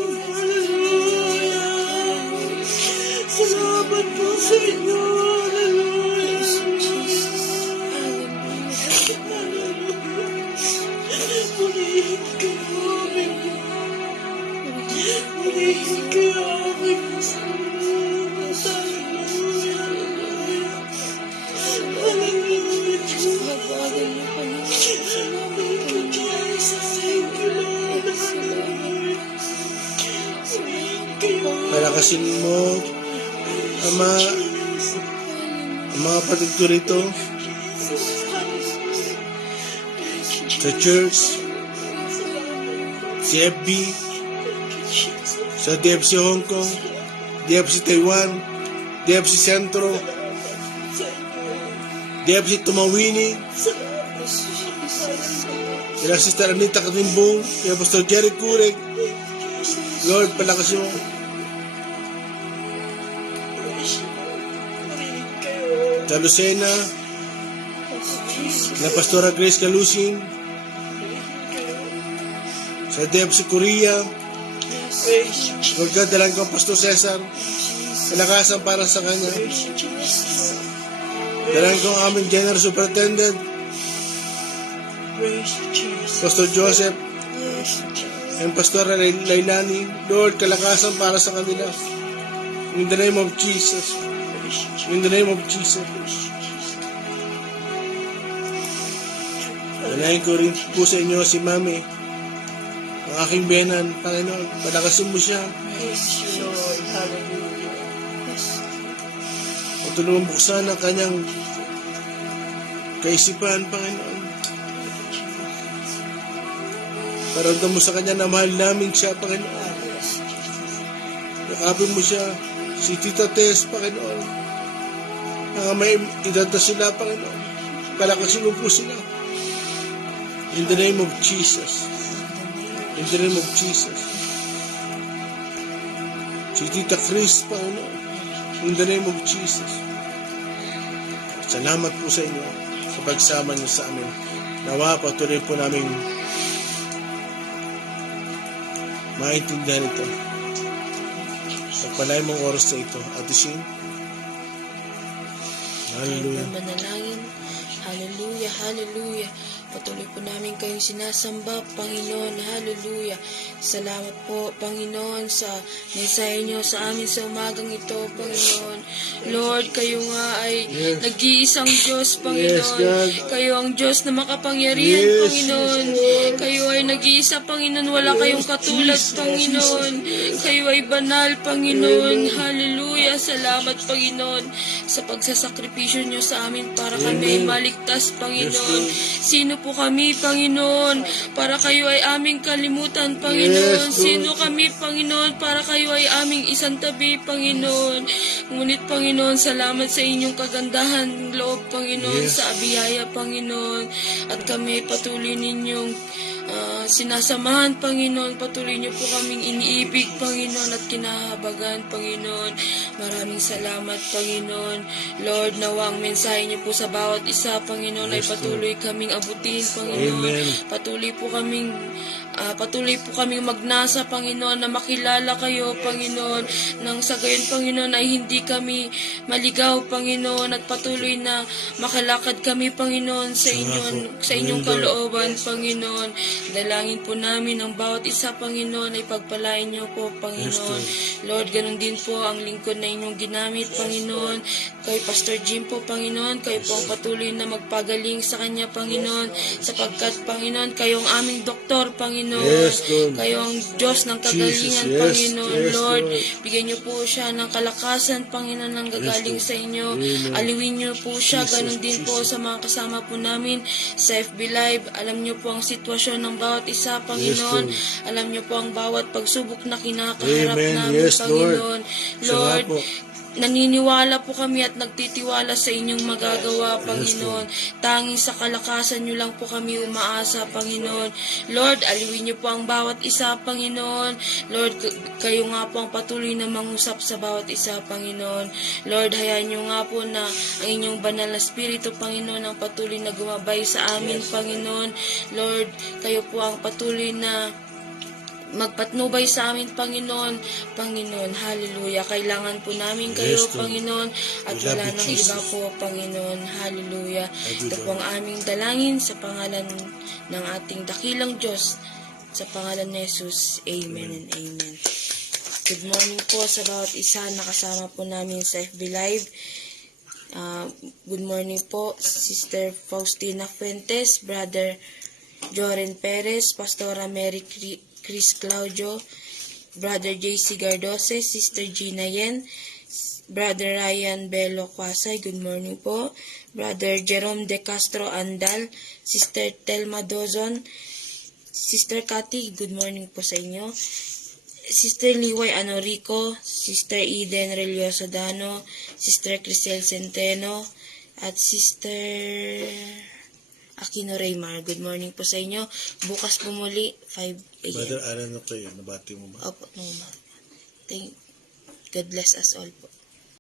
Salamat po sa inyo. Purihin kayo aming purihin kayo aming hallelujah, Jesus. Thank you, Jesus. Thank you, Lord. Purihin kayo. Palakasin mo, Ama, ang mga kapatid ko rito, sa church, si FB, sa DFC Hong Kong, DFC Taiwan, DFC Centro, DFC Tumawini, kila Sister Anita Katimbong, kila Pastor Jerry Kurek. Lord, palakasin mo. Sa Lucena, kila Pastora Grace Calusin, sa DFC Korea, Lord God, dalang ko ang Pastor Cesar, kalakasan para sa kanya. Dalang ko ang aming General Superintendent, Pastor Joseph, and Pastor Lailani. Lord, kalakasan para sa kanila. In the name of Jesus. In the name of Jesus. Dalayan ko rin po sa inyo si Mami, ang aking benan, Panginoon. Palakasin mo siya. Patulungan buksan ang kanyang kaisipan, Panginoon. Paramdam mo sa kanya na mahal namin siya, Panginoon. Yakapin mo siya, si Tita Tess, Panginoon. May edad na sila, Panginoon. Palakasin mo po sila. In the name of Jesus. In the name of Jesus. Si Tita Chris, Panginoon. In the name of Jesus. Salamat po sa inyo sa pagsama niyo sa amin. Nawa, patuloy po namin maintindihan ito. Pagpalay mong oras na ito, Ate Shin. Hallelujah. Manalangin, Hallelujah, hallelujah. Patuloy po namin kayong sinasamba, Panginoon. Hallelujah. Salamat po, Panginoon, sa mensahe niyo sa amin sa umagang ito, Panginoon. Lord, kayo nga ay nag-iisang Diyos, Panginoon. Kayo ang Diyos na makapangyarihan, Panginoon. Kayo ay nag-iisa, Panginoon. Wala kayong katulad, Panginoon. Kayo ay banal, Panginoon. Hallelujah. Salamat, Panginoon, sa pagsasakripisyo niyo sa amin para kami ay maligtas, Panginoon. Sino po kami, Panginoon, para kayo ay aming kalimutan, Panginoon. Sino kami, Panginoon, para kayo ay aming isang tabi, Panginoon. Ngunit, Panginoon, salamat sa inyong kagandahan loob, Panginoon, sa biyaya, Panginoon. At kami patuloy ninyong sinasamahan, Panginoon. Patuloy niyo po kaming iniibig, Panginoon, at kinahabagan, Panginoon. Maraming salamat, Panginoon. Lord, nawa ang mensahe niyo po sa bawat isa, Panginoon, ay patuloy kaming abutin, Panginoon. Patuloy po kaming magnasa, Panginoon, na makilala kayo, Panginoon. Nang sa gayon, Panginoon, ay hindi kami maligaw, Panginoon, at patuloy na makalakad kami, Panginoon, sa inyong kalooban, Panginoon. Dalangin po namin ang bawat isa, Panginoon, ay pagpalain niyo po, Panginoon. Lord, ganun din po ang lingkod na inyong ginamit, Panginoon. Kay Pastor Jim po, Panginoon, kayo po ang patuloy na magpagaling sa kanya, Panginoon, sapagkat, Panginoon, kayong aming doktor, Panginoon. Kayo ang Diyos ng kagalingan, Panginoon. Lord, bigyan niyo po siya ng kalakasan, Panginoon, ng gagaling sa inyo. Aliwin niyo po siya, ganun din po sa mga kasama po namin sa FB Live. Alam niyo po ang sitwasyon ng bawat isa, Panginoon. Alam niyo po ang bawat pagsubok na kinakaharap namin, Panginoon. Lord, naniniwala po kami at nagtitiwala sa inyong magagawa, Panginoon. Tanging sa kalakasan niyo lang po kami umaasa, Panginoon. Lord, aliwin niyo po ang bawat isa, Panginoon. Lord, kayo nga po ang patuloy na mangusap sa bawat isa, Panginoon. Lord, hayaan niyo nga po na ang inyong banal na spirito, Panginoon, ang patuloy na gumabay sa amin, Panginoon. Lord, kayo po ang patuloy na magpatnubay sa amin, Panginoon. Panginoon, hallelujah. Kailangan po namin kayo, Panginoon, at wala nang iba po, Panginoon. Hallelujah. Ito po ang aming dalangin sa pangalan ng ating dakilang Diyos, sa pangalan ni Jesus. Amen and amen. Good morning po sa bawat isa na kasama po namin sa FB Live. Good morning po, Sister Faustina Fuentes, Brother Joren Perez, Pastora Mary Chris Claudio, Brother JC Gardose, Sister Gina Yen, Brother Ryan Bello Quasay, good morning po, Brother Jerome De Castro Andal, Sister Telma Dozon, Sister Cathy, good morning po sa inyo, Sister Liway Anorico, Sister Eden Relioso Dano, Sister Crisel Centeno, at Sister Aquino Raymar. Good morning po sa inyo. Bukas po muli, 5 a.m. Brother Alan, okay, nabati mo ba? Opo, no, God bless us all po.